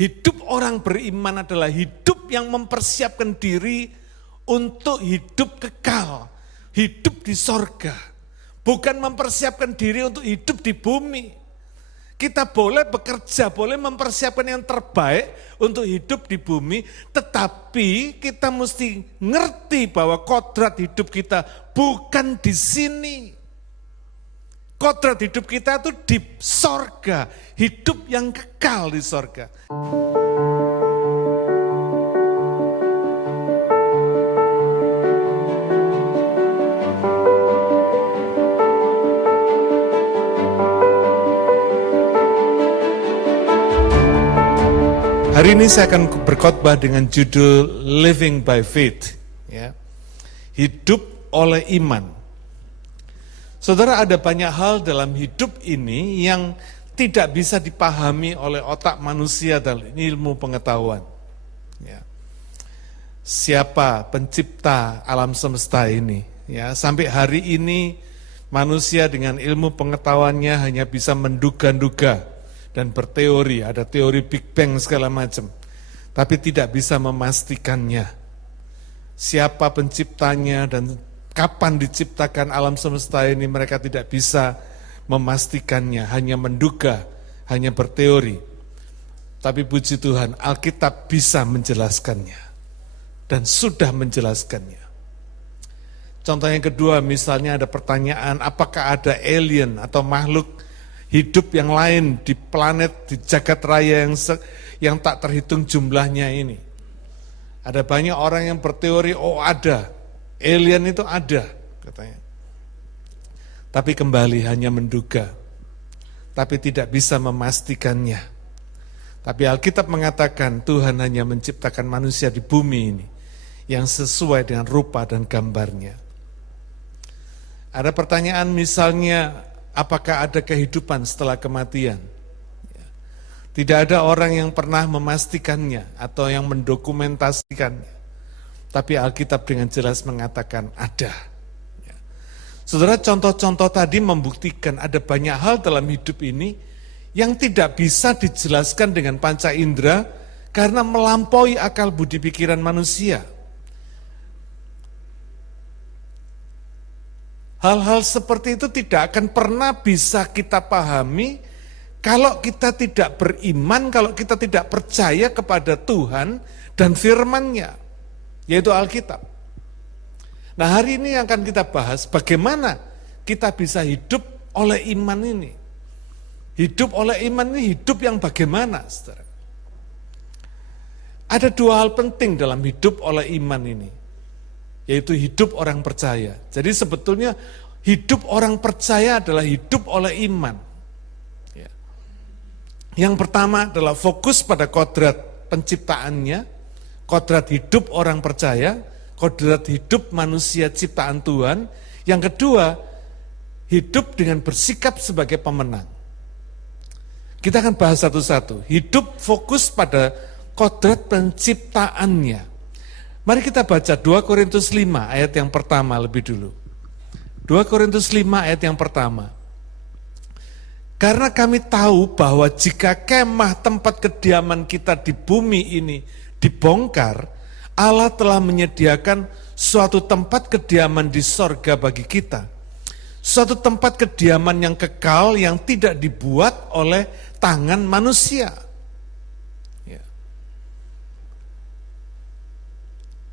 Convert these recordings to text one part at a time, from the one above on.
Hidup orang beriman adalah hidup yang mempersiapkan diri untuk hidup kekal, hidup di sorga. Bukan mempersiapkan diri untuk hidup di bumi. Kita boleh bekerja, boleh mempersiapkan yang terbaik untuk hidup di bumi, tetapi kita mesti ngerti bahwa kodrat hidup kita bukan di sini. Kodrat hidup kita itu di sorga, hidup yang kekal di sorga. Hari ini saya akan berkhotbah dengan judul Living by Faith, ya. Hidup oleh iman. Saudara, ada banyak hal dalam hidup ini yang tidak bisa dipahami oleh otak manusia dalam ilmu pengetahuan. Ya. Siapa pencipta alam semesta ini? Ya, sampai hari ini manusia dengan ilmu pengetahuannya hanya bisa menduga-duga dan berteori, ada teori Big Bang segala macam, tapi tidak bisa memastikannya. Siapa penciptanya dan kapan diciptakan alam semesta ini, mereka tidak bisa memastikannya, hanya menduga, hanya berteori. Tapi puji Tuhan, Alkitab bisa menjelaskannya dan sudah menjelaskannya. Contoh yang kedua, misalnya ada pertanyaan, apakah ada alien atau makhluk hidup yang lain di planet, di jagat raya yang tak terhitung jumlahnya ini. Ada banyak orang yang berteori, oh ada, alien itu ada, katanya. Tapi kembali hanya menduga, tapi tidak bisa memastikannya. Tapi Alkitab mengatakan Tuhan hanya menciptakan manusia di bumi ini, yang sesuai dengan rupa dan gambarnya. Ada pertanyaan misalnya, apakah ada kehidupan setelah kematian? Tidak ada orang yang pernah memastikannya atau yang mendokumentasikannya. Tapi Alkitab dengan jelas mengatakan ada. Saudara, contoh-contoh tadi membuktikan ada banyak hal dalam hidup ini yang tidak bisa dijelaskan dengan panca indera karena melampaui akal budi pikiran manusia. Hal-hal seperti itu tidak akan pernah bisa kita pahami kalau kita tidak beriman, kalau kita tidak percaya kepada Tuhan dan firman-Nya, yaitu Alkitab. Nah, hari ini akan kita bahas bagaimana kita bisa hidup oleh iman ini. Hidup oleh iman ini hidup yang bagaimana, saudara? Ada dua hal penting dalam hidup oleh iman ini, yaitu hidup orang percaya. Jadi sebetulnya hidup orang percaya adalah hidup oleh iman. Ya. Yang pertama adalah fokus pada kodrat penciptaannya, kodrat hidup orang percaya, kodrat hidup manusia ciptaan Tuhan. Yang kedua, hidup dengan bersikap sebagai pemenang. Kita akan bahas satu-satu. Hidup fokus pada kodrat penciptaannya. Mari kita baca 2 Korintus 5 ayat yang pertama lebih dulu. 2 Korintus 5 ayat yang pertama. Karena kami tahu bahwa jika kemah tempat kediaman kita di bumi ini dibongkar, Allah telah menyediakan suatu tempat kediaman di sorga bagi kita. Suatu tempat kediaman yang kekal yang tidak dibuat oleh tangan manusia.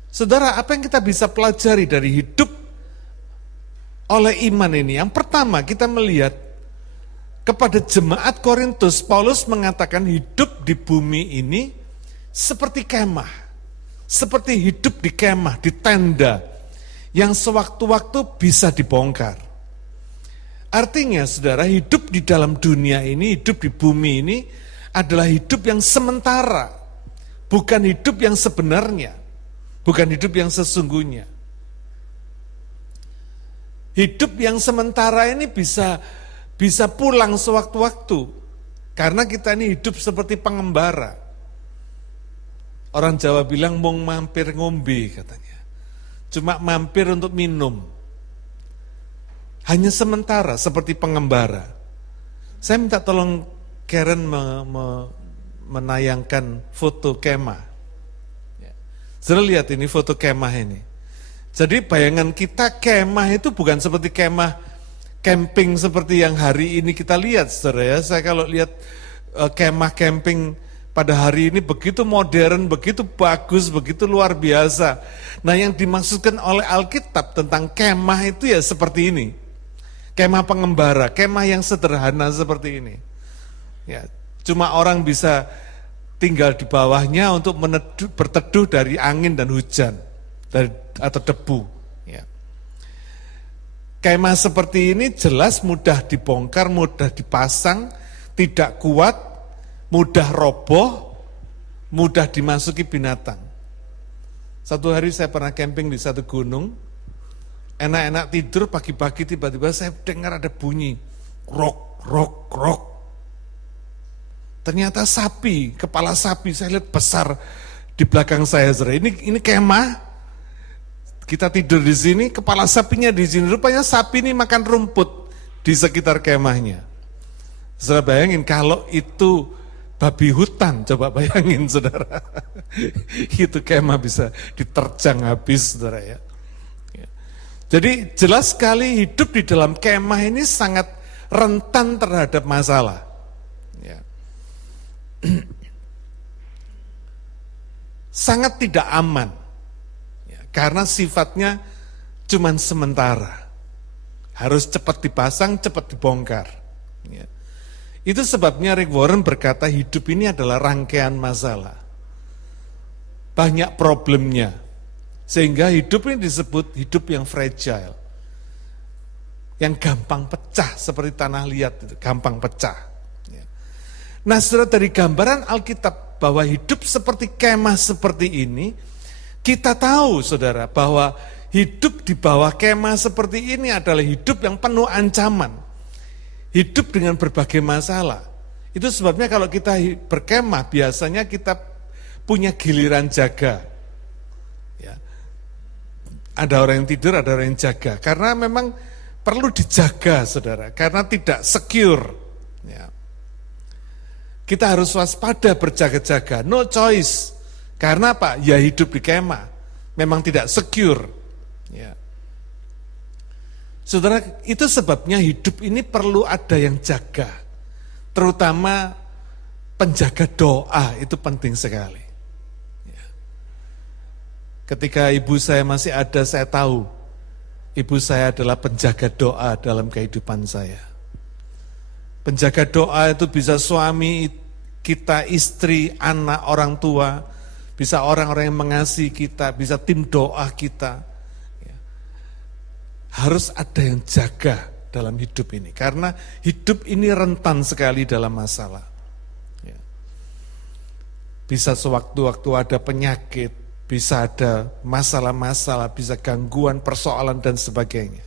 Saudara, apa yang kita bisa pelajari dari hidup oleh iman ini? Yang pertama, kita melihat kepada jemaat Korintus, Paulus mengatakan hidup di bumi ini seperti kemah. Seperti hidup di kemah, di tenda, yang sewaktu-waktu bisa dibongkar. Artinya, saudara, hidup di dalam dunia ini, hidup di bumi ini adalah hidup yang sementara, bukan hidup yang sebenarnya. Bukan hidup yang sesungguhnya. Hidup yang sementara ini bisa pulang sewaktu-waktu. Karena kita ini hidup seperti pengembara. Orang Jawa bilang mau mampir ngombe katanya. Cuma mampir untuk minum. Hanya sementara seperti pengembara. Saya minta tolong Karen menayangkan foto kemah. Saudara lihat ini foto kemah ini. Jadi bayangan kita kemah itu bukan seperti kemah camping seperti yang hari ini kita lihat, saudara ya. Saya kalau lihat kemah camping pada hari ini begitu modern, begitu bagus, begitu luar biasa. Nah yang dimaksudkan oleh Alkitab tentang kemah itu ya seperti ini. Kemah pengembara, kemah yang sederhana seperti ini. Ya, cuma orang bisa tinggal di bawahnya untuk berteduh dari angin dan hujan atau debu. Ya. Kemah seperti ini jelas mudah dibongkar, mudah dipasang, tidak kuat, mudah roboh, mudah dimasuki binatang. Satu hari saya pernah camping di satu gunung, enak-enak tidur, pagi-pagi tiba-tiba saya dengar ada bunyi, krok, krok, krok. Ternyata sapi, kepala sapi, saya lihat besar di belakang saya. Ini kemah, kita tidur di sini, kepala sapinya di sini. Rupanya sapi ini makan rumput di sekitar kemahnya. Saudara bayangin kalau itu babi hutan, coba bayangin saudara. Itu kemah bisa diterjang habis saudara ya. Jadi jelas sekali hidup di dalam kemah ini sangat rentan terhadap masalah. Ya. Sangat tidak aman. Ya, karena sifatnya cuman sementara. Harus cepat dipasang, cepat dibongkar. Ya. Itu sebabnya Rick Warren berkata hidup ini adalah rangkaian masalah. Banyak problemnya. Sehingga hidup ini disebut hidup yang fragile. Yang gampang pecah seperti tanah liat, itu, gampang pecah. Nah saudara, dari gambaran Alkitab bahwa hidup seperti kemah seperti ini, kita tahu saudara bahwa hidup di bawah kemah seperti ini adalah hidup yang penuh ancaman. Hidup dengan berbagai masalah. Itu sebabnya kalau kita berkemah biasanya kita punya giliran jaga. Ada orang yang tidur, ada orang yang jaga. Karena memang perlu dijaga, saudara. Karena tidak secure. Ya. Kita harus waspada, berjaga-jaga. No choice. Karena apa? Ya hidup di kemah. Memang tidak secure. Ya. Saudara, itu sebabnya hidup ini perlu ada yang jaga. Terutama penjaga doa, itu penting sekali. Ketika ibu saya masih ada, saya tahu ibu saya adalah penjaga doa dalam kehidupan saya. Penjaga doa itu bisa suami kita, istri, anak, orang tua, bisa orang-orang yang mengasihi kita, bisa tim doa kita. Harus ada yang jaga dalam hidup ini, karena hidup ini rentan sekali dalam masalah. Bisa sewaktu-waktu ada penyakit, bisa ada masalah-masalah, bisa gangguan, persoalan, dan sebagainya.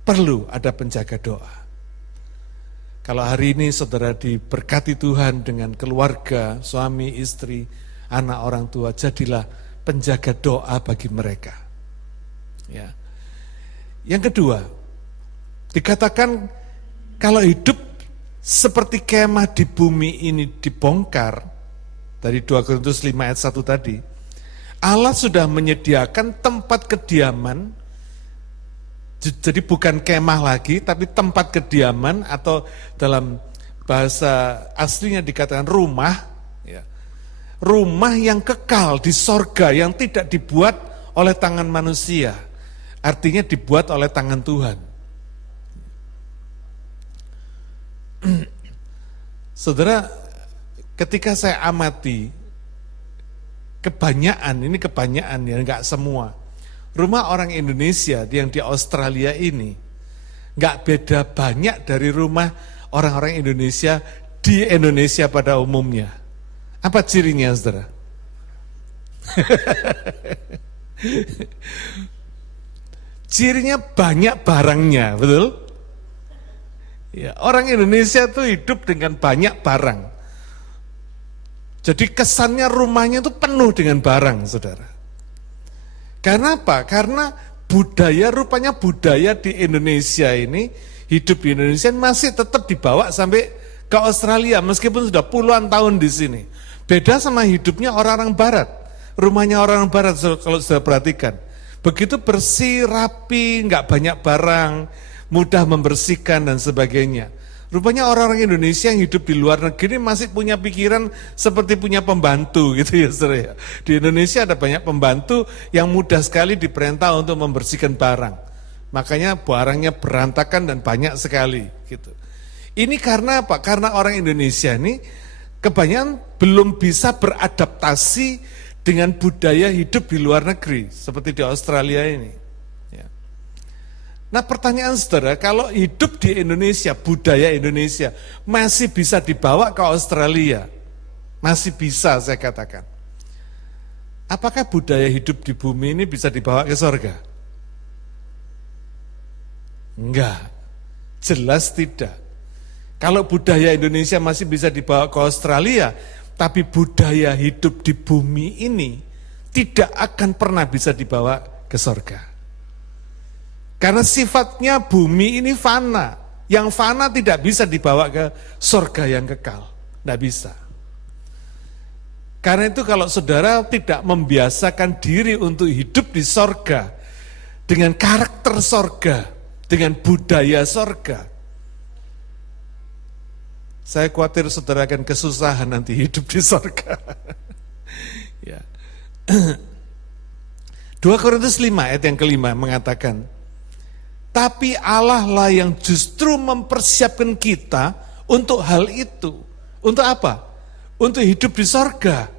Perlu ada penjaga doa. Kalau hari ini saudara diberkati Tuhan dengan keluarga, suami, istri, anak, orang tua, jadilah penjaga doa bagi mereka. Ya. Yang kedua, dikatakan kalau hidup seperti kemah di bumi ini dibongkar, dari 2 Korintus 5 ayat 1 tadi, Allah sudah menyediakan tempat kediaman, jadi bukan kemah lagi, tapi tempat kediaman atau dalam bahasa aslinya dikatakan rumah, ya. Rumah yang kekal di sorga, yang tidak dibuat oleh tangan manusia, artinya dibuat oleh tangan Tuhan. Saudara, ketika saya amati, kebanyakan ya, enggak semua, rumah orang Indonesia yang di Australia ini, enggak beda banyak dari rumah orang-orang Indonesia di Indonesia pada umumnya. Apa cirinya, saudara? Cirinya banyak barangnya, betul? Ya, orang Indonesia tuh hidup dengan banyak barang. Jadi kesannya rumahnya itu penuh dengan barang, saudara. Karena apa? Karena rupanya budaya di Indonesia ini, hidup di Indonesia masih tetap dibawa sampai ke Australia meskipun sudah puluhan tahun di sini. Beda sama hidupnya orang-orang barat. Rumahnya orang barat kalau sudah perhatikan. Begitu bersih, rapi, nggak banyak barang, mudah membersihkan dan sebagainya. Rupanya orang-orang Indonesia yang hidup di luar negeri masih punya pikiran seperti punya pembantu gitu ya saudara ya. Di Indonesia ada banyak pembantu yang mudah sekali diperintah untuk membersihkan barang. Makanya barangnya berantakan dan banyak sekali gitu. Ini karena apa? Karena orang Indonesia ini kebanyakan belum bisa beradaptasi dengan budaya hidup di luar negeri seperti di Australia ini. Nah pertanyaan saudara, kalau hidup di Indonesia, budaya Indonesia masih bisa dibawa ke Australia, masih bisa saya katakan. Apakah budaya hidup di bumi ini bisa dibawa ke surga? Enggak, jelas tidak. Kalau budaya Indonesia masih bisa dibawa ke Australia, tapi budaya hidup di bumi ini tidak akan pernah bisa dibawa ke surga. Karena sifatnya bumi ini fana, yang fana tidak bisa dibawa ke surga yang kekal, tidak bisa. Karena itu kalau saudara tidak membiasakan diri untuk hidup di surga, dengan karakter surga, dengan budaya surga, saya khawatir saudara akan kesusahan nanti hidup di surga. Ya. 2 Korintus 5 ayat yang kelima mengatakan, tapi Allah lah yang justru mempersiapkan kita untuk hal itu. Untuk apa? Untuk hidup di sorga.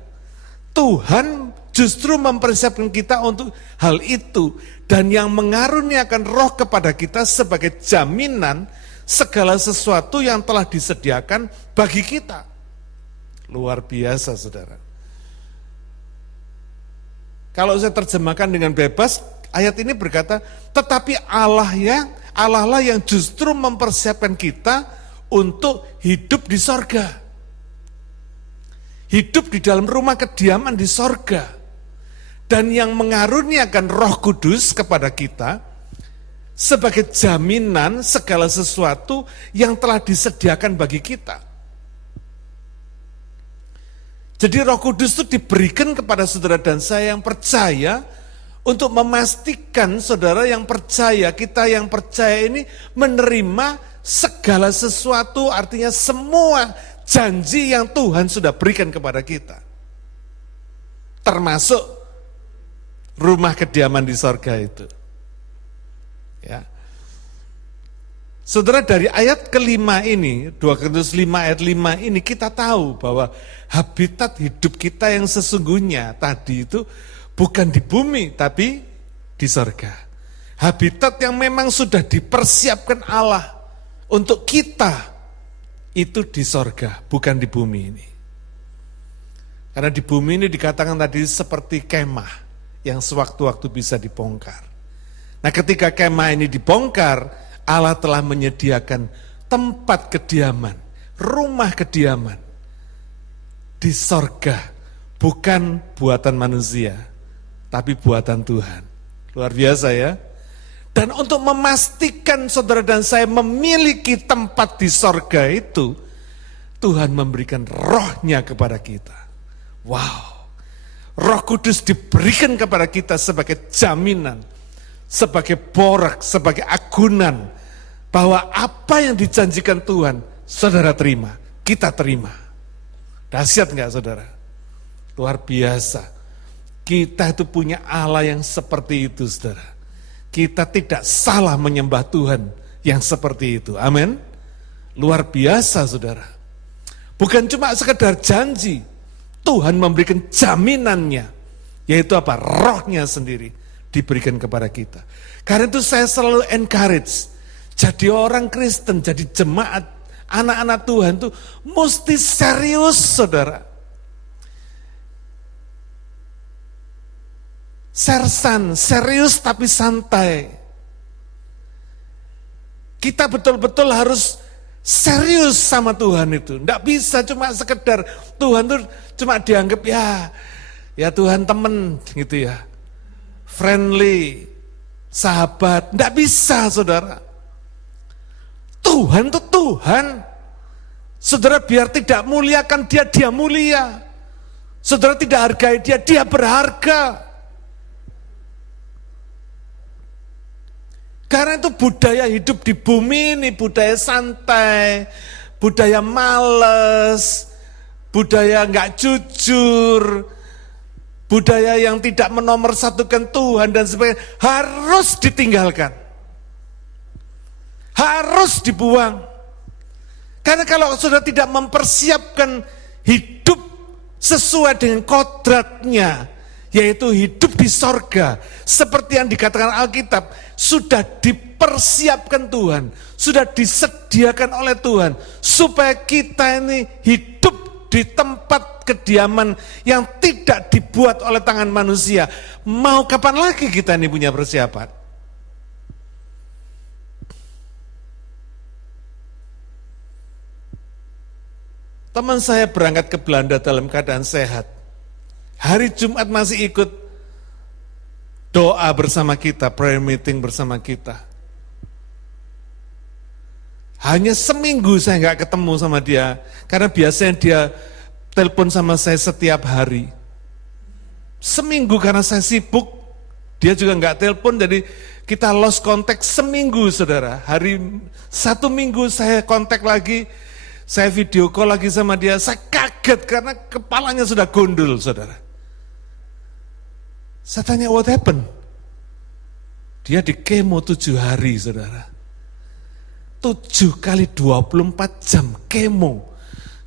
Tuhan justru mempersiapkan kita untuk hal itu. Dan yang mengaruniakan roh kepada kita sebagai jaminan segala sesuatu yang telah disediakan bagi kita. Luar biasa saudara. Kalau saya terjemahkan dengan bebas, ayat ini berkata, tetapi Allah lah yang justru mempersiapkan kita untuk hidup di sorga. Hidup di dalam rumah kediaman di sorga. Dan yang mengaruniakan Roh Kudus kepada kita sebagai jaminan segala sesuatu yang telah disediakan bagi kita. Jadi Roh Kudus itu diberikan kepada saudara dan saya yang percaya, untuk memastikan saudara yang percaya, kita yang percaya ini menerima segala sesuatu, artinya semua janji yang Tuhan sudah berikan kepada kita. Termasuk rumah kediaman di sorga itu. Ya. Saudara, dari ayat kelima ini, 2 Korintus 5 ayat 5 ini kita tahu bahwa habitat hidup kita yang sesungguhnya tadi itu bukan di bumi, tapi di sorga. Habitat yang memang sudah dipersiapkan Allah untuk kita, itu di sorga, bukan di bumi ini. Karena di bumi ini dikatakan tadi seperti kemah, yang sewaktu-waktu bisa dibongkar. Nah ketika kemah ini dibongkar, Allah telah menyediakan tempat kediaman, rumah kediaman, di sorga, bukan buatan manusia, tapi buatan Tuhan. Luar biasa ya. Dan untuk memastikan saudara dan saya memiliki tempat di sorga itu, Tuhan memberikan rohnya kepada kita. Wow. Roh Kudus diberikan kepada kita sebagai jaminan, sebagai borak, sebagai agunan, bahwa apa yang dijanjikan Tuhan, saudara terima, kita terima. Dahsyat enggak saudara? Luar biasa. Kita itu punya Allah yang seperti itu, saudara. Kita tidak salah menyembah Tuhan yang seperti itu. Amin. Luar biasa, saudara. Bukan cuma sekedar janji, Tuhan memberikan jaminannya, yaitu apa? Rohnya sendiri diberikan kepada kita. Karena itu saya selalu encourage, jadi orang Kristen, jadi jemaat, anak-anak Tuhan itu mesti serius, saudara. Sersan, serius tapi santai. Kita betul-betul harus serius sama Tuhan itu. Tidak bisa cuma sekedar Tuhan itu cuma dianggap ya Tuhan temen gitu ya. Friendly, sahabat. Tidak bisa saudara. Tuhan itu Tuhan. Saudara biar tidak muliakan dia, dia mulia. Saudara tidak hargai dia, dia berharga. Karena itu budaya hidup di bumi ini, budaya santai, budaya males, budaya nggak jujur, budaya yang tidak menomorsatukan Tuhan dan sebagainya, harus ditinggalkan. Harus dibuang. Karena kalau sudah tidak mempersiapkan hidup sesuai dengan kodratnya, yaitu hidup di sorga, seperti yang dikatakan Alkitab, sudah dipersiapkan Tuhan, sudah disediakan oleh Tuhan, supaya kita ini hidup di tempat kediaman yang tidak dibuat oleh tangan manusia. Mau kapan lagi kita ini punya persiapan? Teman saya berangkat ke Belanda dalam keadaan sehat. Hari Jumat masih ikut doa bersama kita, prayer meeting bersama kita. Hanya seminggu saya nggak ketemu sama dia, karena biasanya dia telepon sama saya setiap hari. Seminggu karena saya sibuk, dia juga nggak telepon, jadi kita lost contact seminggu, saudara. Hari 1 minggu saya kontak lagi, saya video call lagi sama dia, saya kaget karena kepalanya sudah gundul, saudara. Saya tanya, what happened? Dia di kemo 7 hari, saudara. 7 kali 24 jam kemo.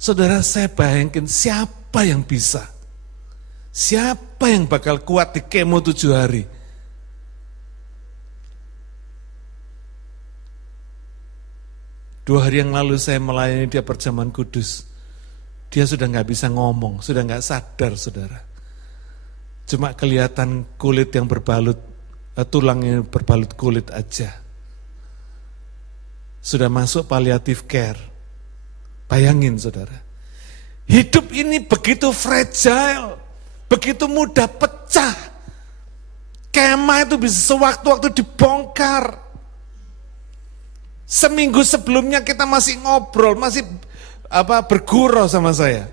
Saudara, saya bayangkan siapa yang bisa? Siapa yang bakal kuat di kemo 7 hari? Dua hari yang lalu saya melayani dia perjamuan kudus. Dia sudah nggak bisa ngomong, sudah nggak sadar, saudara. Cuma kelihatan kulit yang berbalut, tulang yang berbalut kulit aja. Sudah masuk palliative care. Bayangin, saudara. Hidup ini begitu fragile, begitu mudah pecah. Kemah itu bisa sewaktu-waktu dibongkar. Seminggu sebelumnya kita masih ngobrol, masih bergurau sama saya.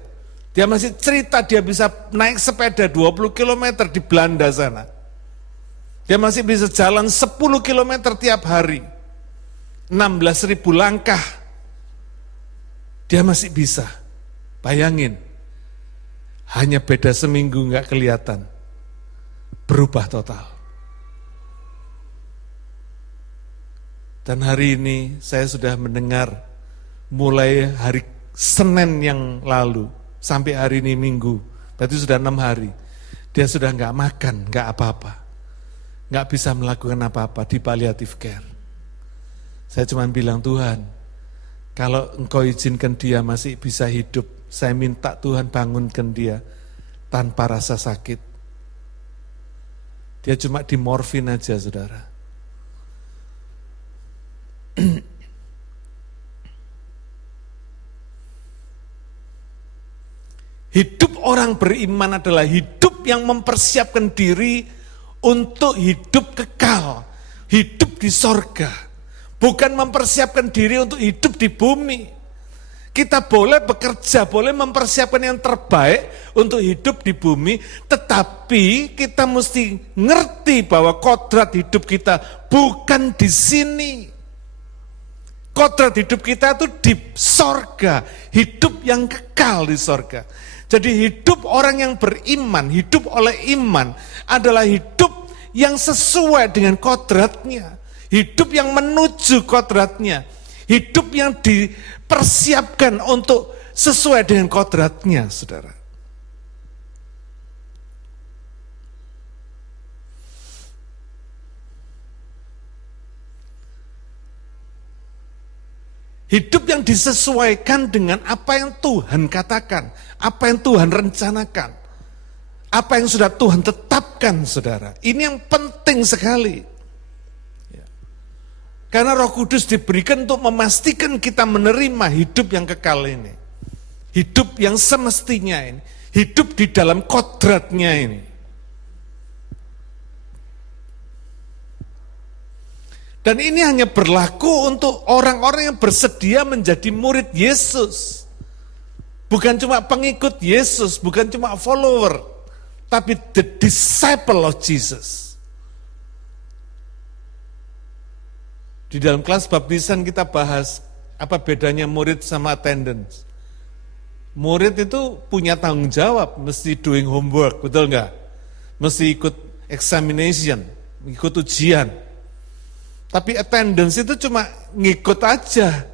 Dia masih cerita dia bisa naik sepeda 20 km di Belanda sana. Dia masih bisa jalan 10 km tiap hari. 16.000 langkah. Dia masih bisa. Bayangin. Hanya beda seminggu nggak kelihatan. Berubah total. Dan hari ini saya sudah mendengar mulai hari Senin yang lalu sampai hari ini Minggu, berarti sudah 6 hari. Dia sudah nggak makan, nggak apa-apa. Nggak bisa melakukan apa-apa di palliative care. Saya cuma bilang, Tuhan, kalau Engkau izinkan dia masih bisa hidup, saya minta Tuhan bangunkan dia tanpa rasa sakit. Dia cuma di morfin aja, saudara. Hidup orang beriman adalah hidup yang mempersiapkan diri untuk hidup kekal, hidup di sorga. Bukan mempersiapkan diri untuk hidup di bumi. Kita boleh bekerja, boleh mempersiapkan yang terbaik untuk hidup di bumi, tetapi kita mesti ngerti bahwa kodrat hidup kita bukan di sini. Kodrat hidup kita itu di sorga, hidup yang kekal di sorga. Jadi hidup orang yang beriman, hidup oleh iman adalah hidup yang sesuai dengan kodratnya. Hidup yang menuju kodratnya. Hidup yang dipersiapkan untuk sesuai dengan kodratnya, saudara. Hidup yang disesuaikan dengan apa yang Tuhan katakan, apa yang Tuhan rencanakan, apa yang sudah Tuhan tetapkan, saudara. Ini yang penting sekali. Ya. Karena Roh Kudus diberikan untuk memastikan kita menerima hidup yang kekal ini. Hidup yang semestinya ini. Hidup di dalam kodratnya ini. Dan ini hanya berlaku untuk orang-orang yang bersedia menjadi murid Yesus. Bukan cuma pengikut Yesus, bukan cuma follower, tapi the disciple of Jesus. Di dalam kelas baptisan kita bahas apa bedanya murid sama attendance. Murid itu punya tanggung jawab, mesti doing homework, betul nggak? Mesti ikut examination, ikut ujian. Tapi attendance itu cuma ngikut aja,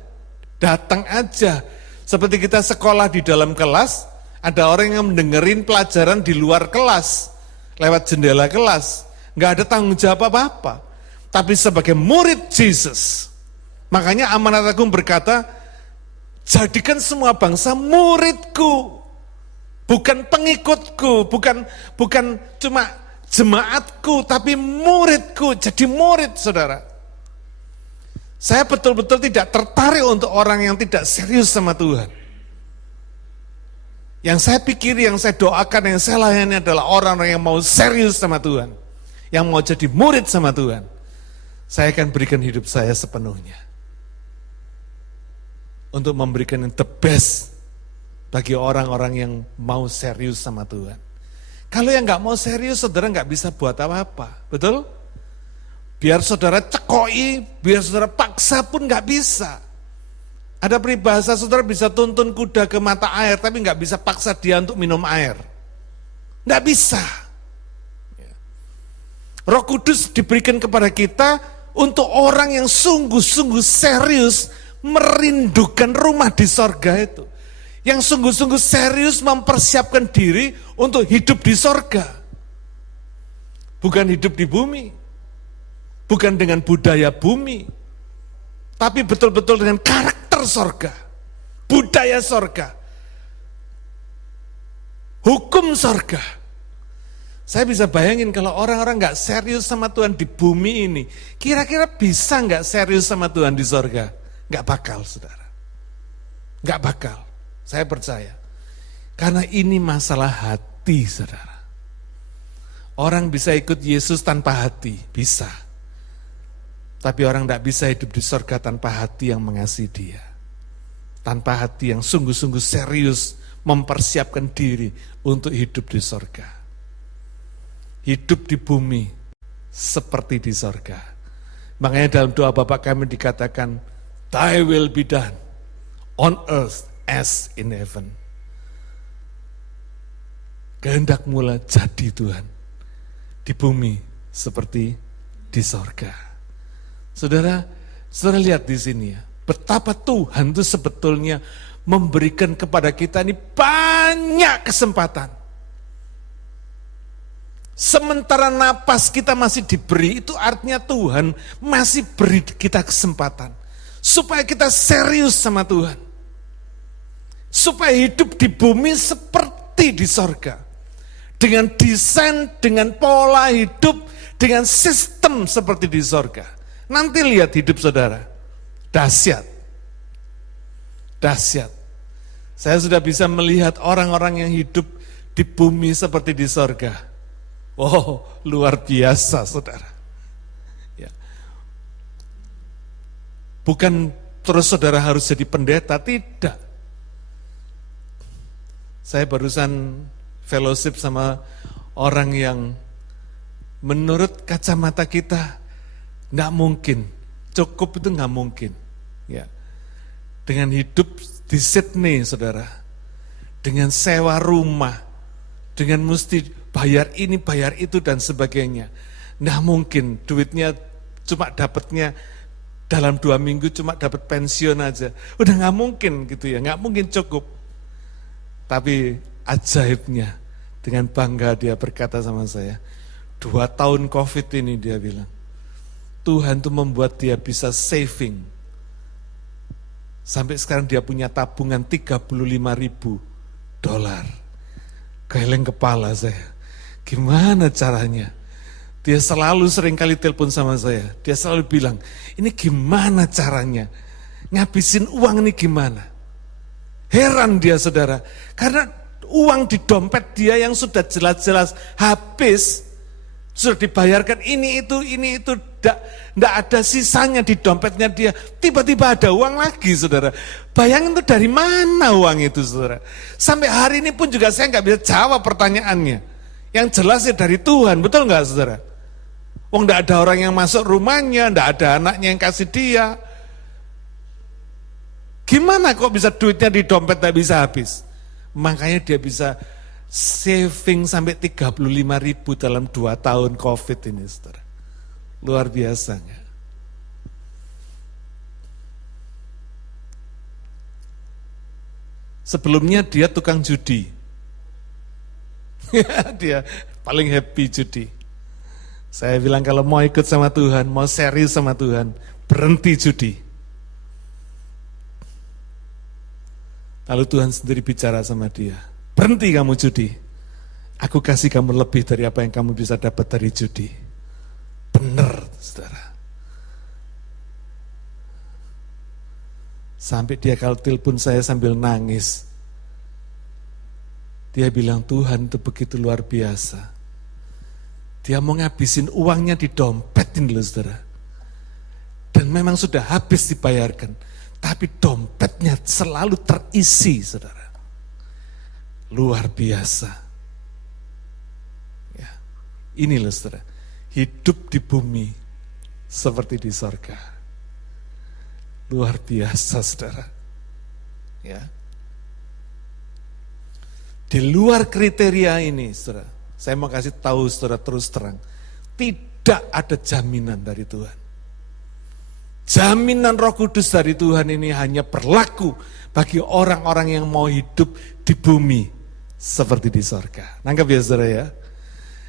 datang aja. Seperti kita sekolah di dalam kelas, ada orang yang mendengerin pelajaran di luar kelas, lewat jendela kelas. Nggak ada tanggung jawab apa-apa. Tapi sebagai murid Yesus, makanya Amanat Agung berkata, jadikan semua bangsa muridku, bukan pengikutku, bukan cuma jemaatku, tapi muridku. Jadi murid, saudara. Saya betul-betul tidak tertarik untuk orang yang tidak serius sama Tuhan. Yang saya pikir, yang saya doakan, yang saya layani adalah orang-orang yang mau serius sama Tuhan. Yang mau jadi murid sama Tuhan. Saya akan berikan hidup saya sepenuhnya. Untuk memberikan yang the best bagi orang-orang yang mau serius sama Tuhan. Kalau yang nggak mau serius, saudara nggak bisa buat apa-apa, betul? Biar saudara cekoi, biar saudara paksa pun nggak bisa. Ada peribahasa, saudara bisa tuntun kuda ke mata air, tapi nggak bisa paksa dia untuk minum air. Nggak bisa. Roh Kudus diberikan kepada kita untuk orang yang sungguh-sungguh serius merindukan rumah di sorga itu. Yang sungguh-sungguh serius mempersiapkan diri untuk hidup di sorga. Bukan hidup di bumi. Bukan dengan budaya bumi, tapi betul-betul dengan karakter sorga, budaya sorga, hukum sorga. Saya bisa bayangin kalau orang-orang nggak serius sama Tuhan di bumi ini, kira-kira bisa nggak serius sama Tuhan di sorga? Nggak bakal, saudara. Nggak bakal, saya percaya. Karena ini masalah hati, saudara. Orang bisa ikut Yesus tanpa hati, bisa. Tapi orang tidak bisa hidup di sorga tanpa hati yang mengasihi dia. Tanpa hati yang sungguh-sungguh serius mempersiapkan diri untuk hidup di sorga. Hidup di bumi seperti di sorga. Makanya dalam doa Bapa kami dikatakan, Thy will be done on earth as in heaven. Kehendak-Mu jadi Tuhan di bumi seperti di sorga. Saudara lihat di sini ya, betapa Tuhan itu sebetulnya memberikan kepada kita ini banyak kesempatan. Sementara napas kita masih diberi, itu artinya Tuhan masih beri kita kesempatan. Supaya kita serius sama Tuhan. Supaya hidup di bumi seperti di sorga. Dengan desain, dengan pola hidup, dengan sistem seperti di sorga. Nanti lihat hidup saudara, dahsyat. Dahsyat. Saya sudah bisa melihat orang-orang yang hidup di bumi seperti di sorga. Oh, luar biasa saudara. Ya. Bukan terus saudara harus jadi pendeta, tidak. Saya barusan fellowship sama orang yang menurut kacamata kita, nggak mungkin, cukup itu nggak mungkin. Ya. Dengan hidup di Sydney, saudara, dengan sewa rumah, dengan mesti bayar ini, bayar itu, dan sebagainya. Nggak mungkin, duitnya cuma dapatnya dalam 2 minggu, cuma dapat pensiun aja. Udah nggak mungkin gitu ya, nggak mungkin cukup. Tapi ajaibnya, dengan bangga dia berkata sama saya, 2 tahun COVID ini dia bilang, Tuhan tuh membuat dia bisa saving. Sampai sekarang dia punya tabungan $35.000. Geleng kepala saya. Gimana caranya? Dia selalu sering kali telepon sama saya. Dia selalu bilang, ini gimana caranya? Ngabisin uang ini gimana? Heran dia saudara. Karena uang di dompet dia yang sudah jelas-jelas habis, sudah dibayarkan ini itu tidak ada sisanya di dompetnya dia, tiba-tiba ada uang lagi, saudara. Bayangin itu dari mana uang itu, saudara. Sampai hari ini pun juga saya nggak bisa jawab pertanyaannya. Yang jelas ya dari Tuhan, betul nggak, saudara? Wong tidak ada orang yang masuk rumahnya, tidak ada anaknya yang kasih dia. Gimana kok bisa duitnya di dompet tidak bisa habis? Makanya dia bisa saving sampai 35.000 dalam 2 tahun COVID ini, saudara. Luar biasa nggak? Sebelumnya dia tukang judi. Dia paling happy judi. Saya bilang kalau mau ikut sama Tuhan, mau serius sama Tuhan, berhenti judi. Lalu Tuhan sendiri bicara sama dia, berhenti kamu judi. Aku kasih kamu lebih dari apa yang kamu bisa dapat dari judi. Benar, saudara. Sampai dia kalau telepon saya sambil nangis. Dia bilang, Tuhan itu begitu luar biasa. Dia mau ngabisin uangnya di dompet ini loh, saudara. Dan memang sudah habis dibayarkan. Tapi dompetnya selalu terisi, saudara. Luar biasa. Ya. Ini loh, saudara. Hidup di bumi seperti di sorga. Luar biasa, saudara. Ya. Di luar kriteria ini, saudara, saya mau kasih tahu saudara terus terang, tidak ada jaminan dari Tuhan. Jaminan Roh Kudus dari Tuhan ini hanya berlaku bagi orang-orang yang mau hidup di bumi seperti di sorga. Nangkep ya, saudara ya?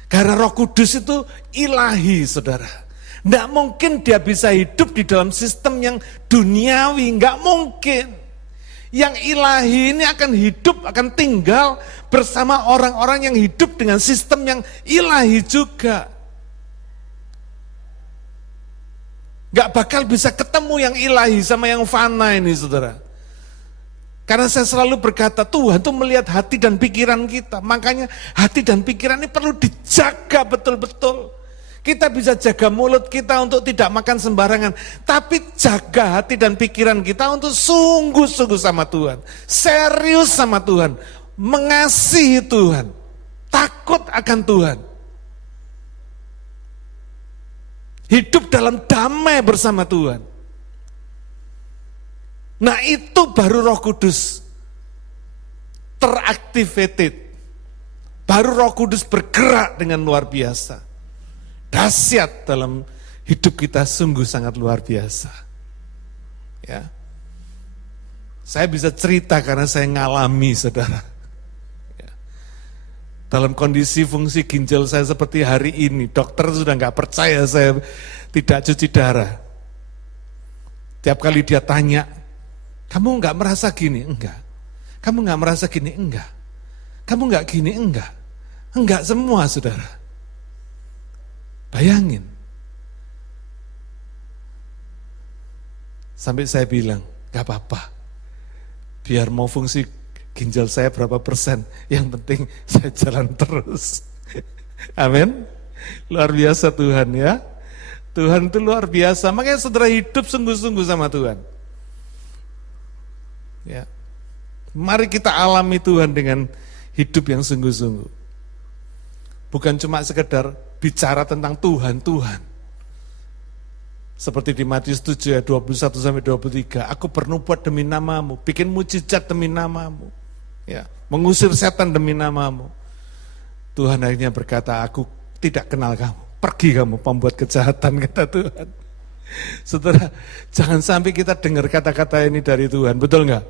Karena Roh Kudus itu ilahi, saudara. Nggak mungkin dia bisa hidup di dalam sistem yang duniawi, nggak mungkin. Yang ilahi ini akan hidup, akan tinggal bersama orang-orang yang hidup dengan sistem yang ilahi juga. Gak bakal bisa ketemu yang ilahi sama yang fana ini, saudara. Karena saya selalu berkata, Tuhan tuh melihat hati dan pikiran kita. Makanya hati dan pikiran ini perlu dijaga betul-betul. Kita bisa jaga mulut kita untuk tidak makan sembarangan. Tapi jaga hati dan pikiran kita untuk sungguh-sungguh sama Tuhan. Serius sama Tuhan. Mengasihi Tuhan. Takut akan Tuhan. Hidup dalam damai bersama Tuhan. Nah itu baru Roh Kudus teractivated. Baru Roh Kudus bergerak dengan luar biasa. Dahsyat dalam hidup kita, sungguh sangat luar biasa. Ya. Saya bisa cerita karena saya ngalami, saudara. Ya. Dalam kondisi fungsi ginjal saya seperti hari ini, dokter sudah nggak percaya saya tidak cuci darah. Tiap kali dia tanya, kamu nggak merasa gini? Enggak. Kamu nggak merasa gini? Enggak. Kamu nggak gini? Enggak. Enggak semua, saudara. Bayangin. Sampai saya bilang, gak apa-apa. Biar mau fungsi ginjal saya berapa persen, yang penting saya jalan terus. Amin. Luar biasa Tuhan ya. Tuhan itu luar biasa. Makanya saudara hidup sungguh-sungguh sama Tuhan. Ya. Mari kita alami Tuhan dengan hidup yang sungguh-sungguh. Bukan cuma sekedar bicara tentang Tuhan. Seperti di Matius 7 ayat 21-23, aku bernubuat demi namamu, bikin mujizat demi namamu, ya, mengusir setan demi namamu. Tuhan akhirnya berkata, aku tidak kenal kamu, pergi kamu pembuat kejahatan, kata Tuhan. Saudara, jangan sampai kita dengar kata-kata ini dari Tuhan, betul enggak?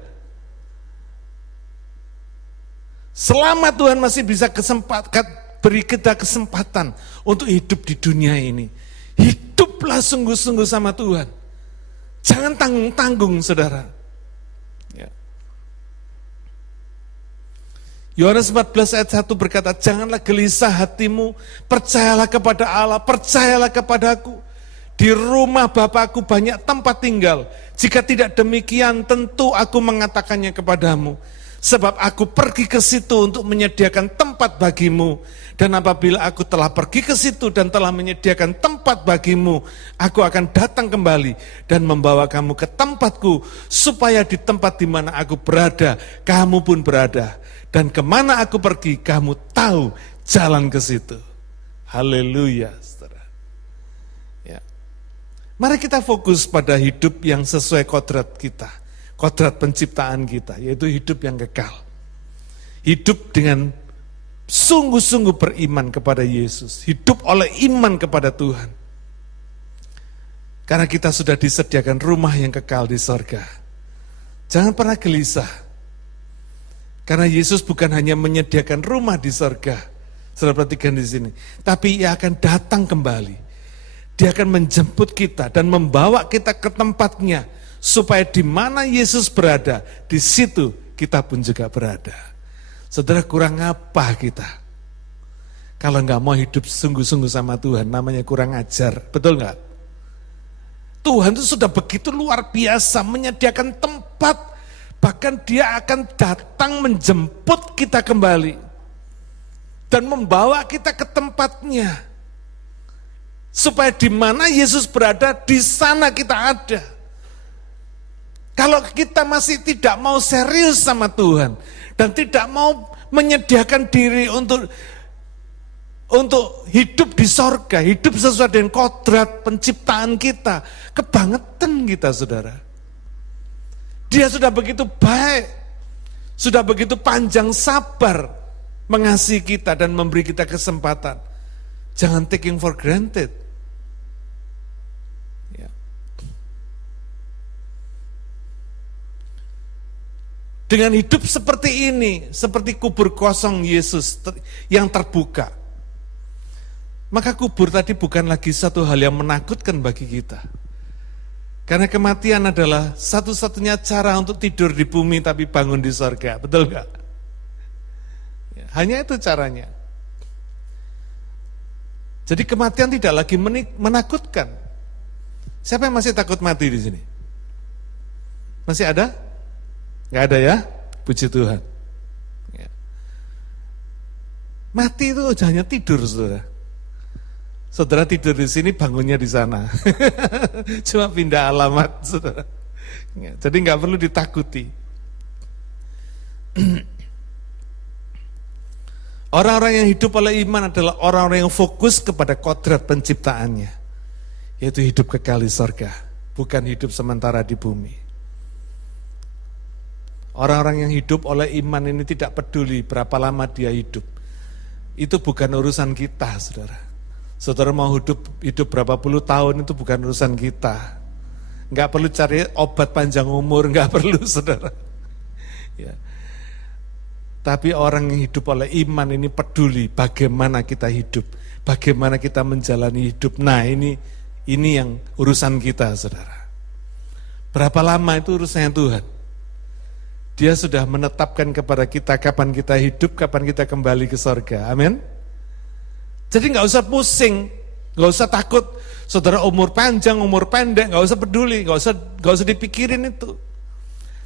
Selama Tuhan masih bisa beri kita kesempatan untuk hidup di dunia ini. Hiduplah sungguh-sungguh sama Tuhan. Jangan tanggung-tanggung, saudara. Ya. Yohanes 14 ayat 1 berkata, janganlah gelisah hatimu, percayalah kepada Allah, percayalah kepadaku. Di rumah Bapakku banyak tempat tinggal. Jika tidak demikian, tentu aku mengatakannya kepadamu. Sebab aku pergi ke situ untuk menyediakan tempat bagimu. Dan apabila aku telah pergi ke situ dan telah menyediakan tempat bagimu, aku akan datang kembali dan membawa kamu ke tempatku, supaya di tempat di mana aku berada, kamu pun berada. Dan kemana aku pergi, kamu tahu jalan ke situ. Haleluya, saudara. Ya. Mari kita fokus pada hidup yang sesuai kodrat kita, kodrat penciptaan kita, yaitu hidup yang kekal. Hidup dengan sungguh-sungguh beriman kepada Yesus, hidup oleh iman kepada Tuhan. Karena kita sudah disediakan rumah yang kekal di sorga. Jangan pernah gelisah. Karena Yesus bukan hanya menyediakan rumah di sorga, saudara perhatikan di sini, tapi Ia akan datang kembali. Dia akan menjemput kita dan membawa kita ke tempatnya, supaya di mana Yesus berada, di situ kita pun juga berada. Saudara, kurang apa kita? Kalau nggak mau hidup sungguh-sungguh sama Tuhan, namanya kurang ajar, betul nggak? Tuhan itu sudah begitu luar biasa menyediakan tempat, bahkan Dia akan datang menjemput kita kembali dan membawa kita ke tempatnya, supaya di mana Yesus berada, di sana kita ada. Kalau kita masih tidak mau serius sama Tuhan dan tidak mau menyediakan diri untuk hidup di sorga, hidup sesuai dengan kodrat penciptaan kita, kebangetan kita, saudara. Dia sudah begitu baik, sudah begitu panjang sabar mengasihi kita dan memberi kita kesempatan. Jangan taking for granted. Dengan hidup seperti ini, seperti kubur kosong Yesus yang terbuka, maka kubur tadi bukan lagi satu hal yang menakutkan bagi kita. Karena kematian adalah satu-satunya cara untuk tidur di bumi tapi bangun di sorga, betul gak? Hanya itu caranya. Jadi kematian tidak lagi menakutkan. Siapa yang masih takut mati di sini? Masih ada? Nggak ada ya? Puji Tuhan. Ya. Mati itu hanya tidur, saudara. Saudara tidur di sini, bangunnya di sana. Cuma pindah alamat, saudara. Ya, jadi nggak perlu ditakuti. Orang-orang yang hidup oleh iman adalah orang-orang yang fokus kepada kodrat penciptaannya, yaitu hidup kekal di sorga, bukan hidup sementara di bumi. Orang-orang yang hidup oleh iman ini tidak peduli berapa lama dia hidup. Itu bukan urusan kita, saudara. Saudara mau hidup berapa puluh tahun itu bukan urusan kita. Enggak perlu cari obat panjang umur, enggak perlu, saudara. Ya. Tapi orang yang hidup oleh iman ini peduli bagaimana kita hidup, bagaimana kita menjalani hidup. Nah, ini yang urusan kita, saudara. Berapa lama itu urusannya Tuhan. Dia sudah menetapkan kepada kita kapan kita hidup, kapan kita kembali ke sorga. Amin. Jadi nggak usah pusing, nggak usah takut. Saudara umur panjang, umur pendek, nggak usah peduli, nggak usah dipikirin itu.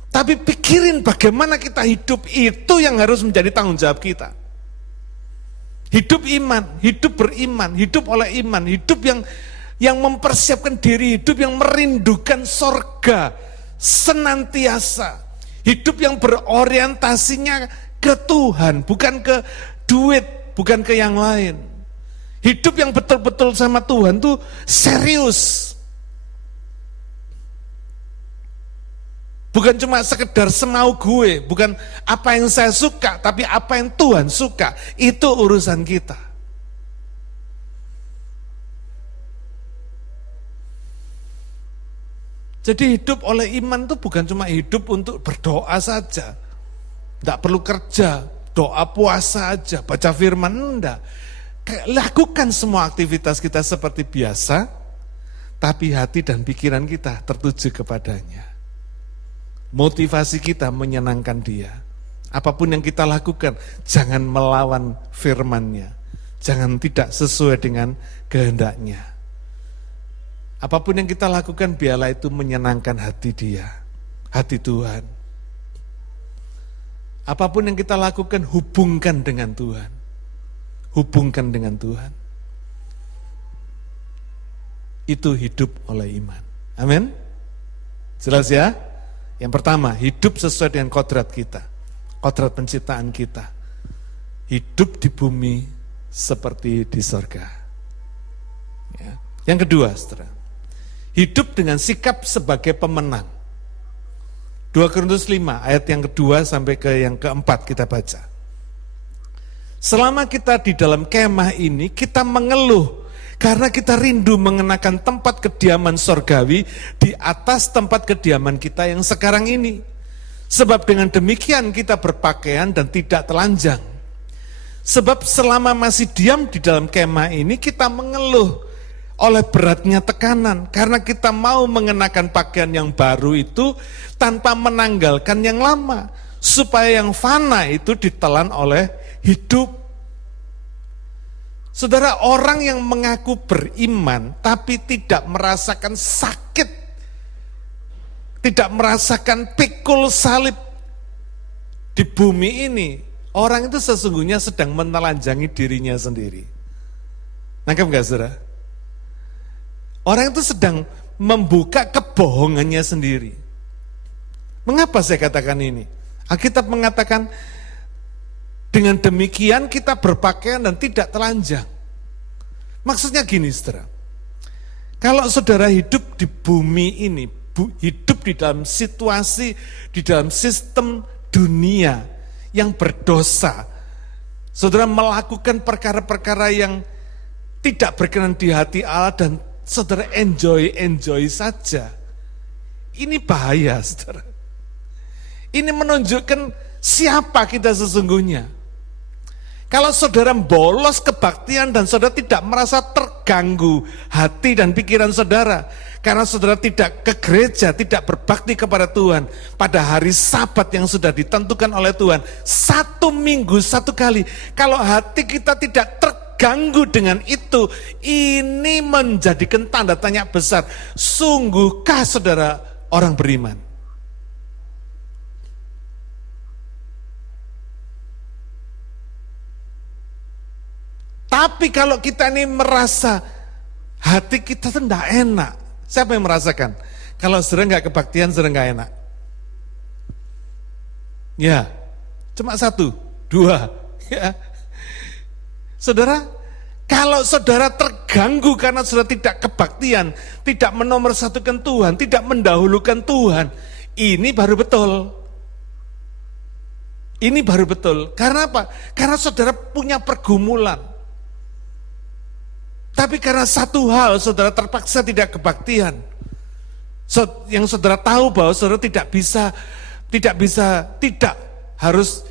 Tapi pikirin bagaimana kita hidup, itu yang harus menjadi tanggung jawab kita. Hidup iman, hidup beriman, hidup oleh iman, hidup yang mempersiapkan diri, hidup yang merindukan sorga senantiasa. Hidup yang berorientasinya ke Tuhan, bukan ke duit, bukan ke yang lain. Hidup yang betul-betul sama Tuhan tuh serius. Bukan cuma sekedar semau gue, bukan apa yang saya suka, tapi apa yang Tuhan suka. Itu urusan kita. Jadi hidup oleh iman itu bukan cuma hidup untuk berdoa saja. Tidak perlu kerja, doa puasa aja, baca firman, enggak. Lakukan semua aktivitas kita seperti biasa, tapi hati dan pikiran kita tertuju kepadanya. Motivasi kita menyenangkan Dia. Apapun yang kita lakukan, jangan melawan firman-Nya. Jangan tidak sesuai dengan kehendak-Nya. Apapun yang kita lakukan, biarlah itu menyenangkan hati Dia, hati Tuhan. Apapun yang kita lakukan, hubungkan dengan Tuhan. Hubungkan dengan Tuhan. Itu hidup oleh iman. Amin? Jelas ya? Yang pertama, hidup sesuai dengan kodrat kita. Kodrat penciptaan kita. Hidup di bumi seperti di sorga. Ya. Yang kedua, saudara. Hidup dengan sikap sebagai pemenang. 2 Korintus 5 ayat yang kedua sampai ke yang keempat kita baca. Selama kita di dalam kemah ini, kita mengeluh karena kita rindu mengenakan tempat kediaman sorgawi di atas tempat kediaman kita yang sekarang ini. Sebab dengan demikian kita berpakaian dan tidak telanjang. Sebab selama masih diam di dalam kemah ini, kita mengeluh oleh beratnya tekanan. Karena kita mau mengenakan pakaian yang baru itu tanpa menanggalkan yang lama. Supaya yang fana itu ditelan oleh hidup. Saudara, orang yang mengaku beriman tapi tidak merasakan sakit, tidak merasakan pikul salib di bumi ini, orang itu sesungguhnya sedang menelanjangi dirinya sendiri. Nangkep gak, saudara? Orang itu sedang membuka kebohongannya sendiri. Mengapa saya katakan ini? Alkitab mengatakan, dengan demikian kita berpakaian dan tidak telanjang. Maksudnya gini, saudara. Kalau saudara hidup di bumi ini, hidup di dalam situasi, di dalam sistem dunia yang berdosa, saudara melakukan perkara-perkara yang tidak berkenan di hati Allah dan saudara enjoy saja. Ini bahaya, saudara. Ini menunjukkan siapa kita sesungguhnya. Kalau saudara bolos kebaktian dan saudara tidak merasa terganggu hati dan pikiran saudara, karena saudara tidak ke gereja, tidak berbakti kepada Tuhan pada hari Sabat yang sudah ditentukan oleh Tuhan, 1 minggu 1 kali. Kalau hati kita tidak terganggu dengan itu, ini menjadikan tanda tanya besar. Sungguhkah saudara orang beriman? Tapi kalau kita ini merasa hati kita itu tidak enak, siapa yang merasakan? Kalau saudara nggak kebaktian, saudara nggak enak. Ya, cuma 1, 2. Ya. Saudara, kalau saudara terganggu karena saudara tidak kebaktian, tidak menomorsatukan Tuhan, tidak mendahulukan Tuhan, ini baru betul. Ini baru betul. Karena apa? Karena saudara punya pergumulan. Tapi karena satu hal, saudara terpaksa tidak kebaktian. Yang saudara tahu bahwa saudara tidak harus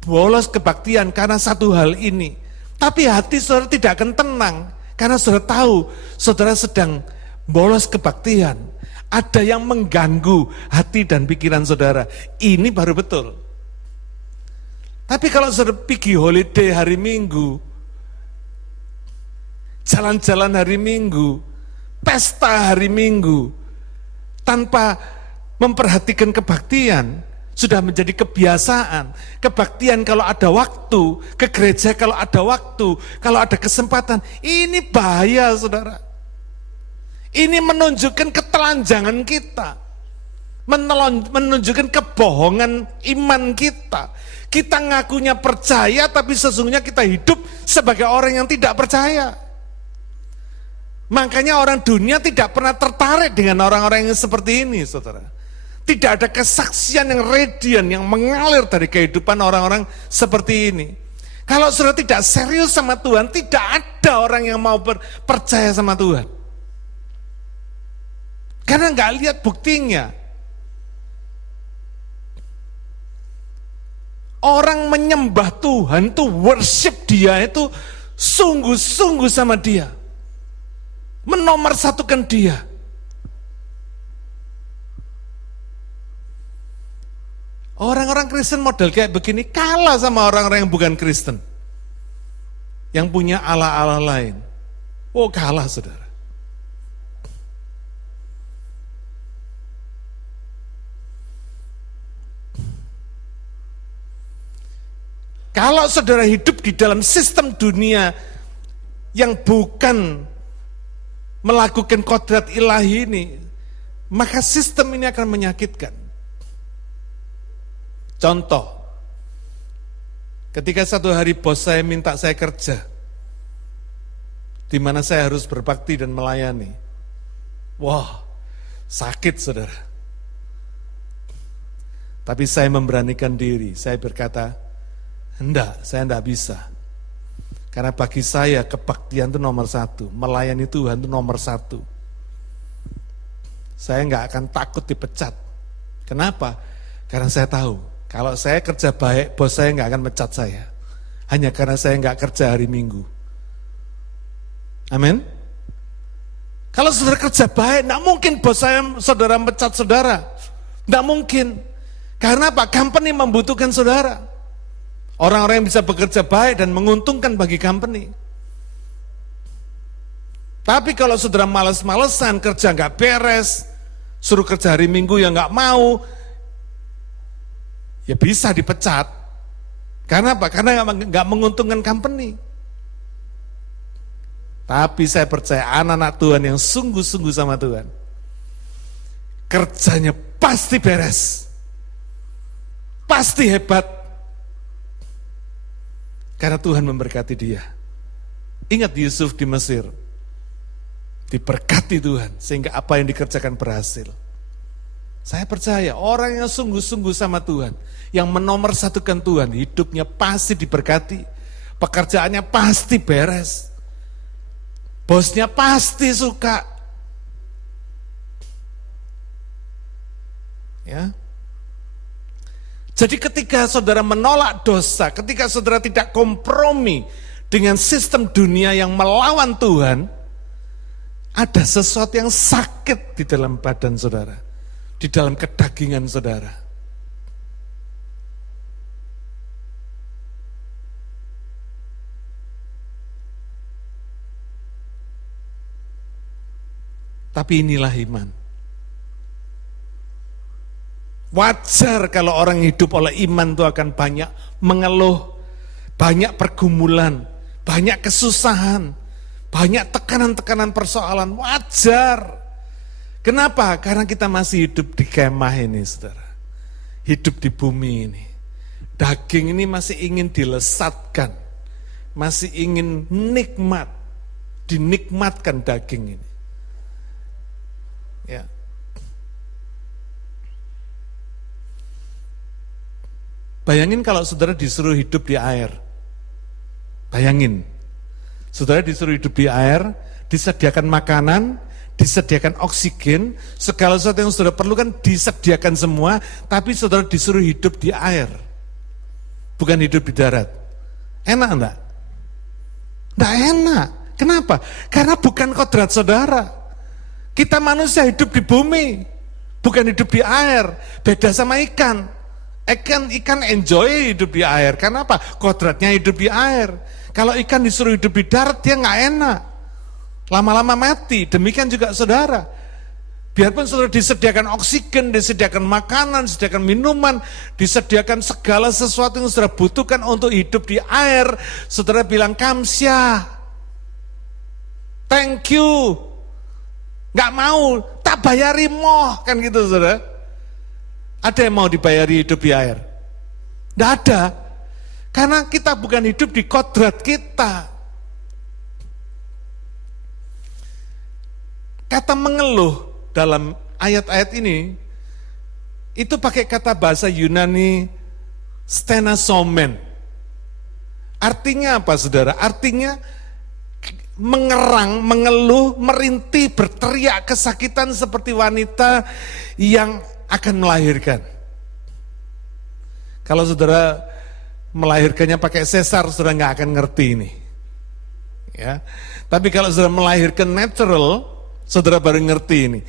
bolos kebaktian karena satu hal ini. Tapi hati saudara tidak akan tenang, karena saudara tahu saudara sedang bolos kebaktian. Ada yang mengganggu hati dan pikiran saudara. Ini baru betul. Tapi kalau saudara pergi holiday hari Minggu, jalan-jalan hari Minggu, pesta hari Minggu, tanpa memperhatikan kebaktian, sudah menjadi kebiasaan. Kebaktian kalau ada waktu, ke gereja kalau ada waktu, kalau ada kesempatan, ini bahaya, saudara. Ini menunjukkan ketelanjangan kita, menunjukkan kebohongan iman kita. Kita ngakunya percaya, tapi sesungguhnya kita hidup sebagai orang yang tidak percaya. Makanya orang dunia tidak pernah tertarik dengan orang-orang yang seperti ini, saudara. Tidak ada kesaksian yang radian, yang mengalir dari kehidupan orang-orang seperti ini. Kalau saudara tidak serius sama Tuhan, tidak ada orang yang mau percaya sama Tuhan. Karena nggak lihat buktinya. Orang menyembah Tuhan itu, worship dia itu sungguh-sungguh sama dia. Menomorsatukan dia. Orang-orang Kristen model kayak begini kalah sama orang-orang yang bukan Kristen, yang punya Allah-Allah lain. Oh, kalah, saudara. Kalau saudara hidup di dalam sistem dunia yang bukan melakukan kodrat ilahi ini, maka sistem ini akan menyakitkan. Contoh, ketika satu hari bos saya minta saya kerja, di mana saya harus berbakti dan melayani. Wah, sakit saudara. Tapi saya memberanikan diri, saya berkata, saya enggak bisa. Karena bagi saya kebaktian itu nomor satu, melayani Tuhan itu nomor satu. Saya enggak akan takut dipecat. Kenapa? Karena saya tahu, kalau saya kerja baik, bos saya enggak akan mecat saya. Hanya karena saya enggak kerja hari Minggu. Amin. Kalau saudara kerja baik, enggak mungkin bos saudara mecat saudara. Enggak mungkin. Karena apa? Company membutuhkan saudara. Orang-orang yang bisa bekerja baik dan menguntungkan bagi company. Tapi kalau saudara malas-malesan, kerja nggak beres, suruh kerja hari Minggu yang nggak mau, ya bisa dipecat. Karena apa? Karena nggak menguntungkan company. Tapi saya percaya anak-anak Tuhan yang sungguh-sungguh sama Tuhan, kerjanya pasti beres, pasti hebat, karena Tuhan memberkati dia. Ingat Yusuf di Mesir, diberkati Tuhan, sehingga apa yang dikerjakan berhasil. Saya percaya orang yang sungguh-sungguh sama Tuhan, yang menomorsatukan Tuhan, hidupnya pasti diberkati, pekerjaannya pasti beres, bosnya pasti suka. Ya. Jadi ketika saudara menolak dosa, ketika saudara tidak kompromi dengan sistem dunia yang melawan Tuhan, ada sesuatu yang sakit di dalam badan saudara, di dalam kedagingan saudara. Tapi inilah iman. Wajar kalau orang hidup oleh iman itu akan banyak mengeluh, banyak pergumulan, banyak kesusahan, banyak tekanan-tekanan persoalan, wajar. Kenapa? Karena kita masih hidup di kemah ini, saudara. Hidup di bumi ini. Daging ini masih ingin dilesatkan, masih ingin nikmat, dinikmatkan daging ini. Ya. Bayangin kalau saudara disuruh hidup di air. Bayangin, saudara disuruh hidup di air, disediakan makanan, disediakan oksigen, segala sesuatu yang saudara perlukan disediakan semua, tapi saudara disuruh hidup di air, bukan hidup di darat. Enak enggak? Enggak enak. Kenapa? Karena bukan kodrat saudara. Kita manusia hidup di bumi, bukan hidup di air. Beda sama ikan. Ikan enjoy hidup di air. Karena apa? Kodratnya hidup di air. Kalau ikan disuruh hidup di darat, dia nggak enak. Lama-lama mati. Demikian juga saudara. Biarpun saudara disediakan oksigen, disediakan makanan, disediakan minuman, disediakan segala sesuatu yang saudara butuhkan untuk hidup di air, saudara bilang kamsia, thank you, nggak mau, tak bayari moh, kan gitu saudara. Ada yang mau dibayari hidup di air? Nggak ada. Karena kita bukan hidup di kodrat kita. Kata mengeluh dalam ayat-ayat ini, itu pakai kata bahasa Yunani stenasomen. Artinya apa saudara? Artinya mengerang, mengeluh, merintih, berteriak kesakitan seperti wanita yang akan melahirkan. Kalau saudara melahirkannya pakai sesar, saudara nggak akan ngerti ini. Ya. Tapi kalau saudara melahirkan natural, saudara baru ngerti ini.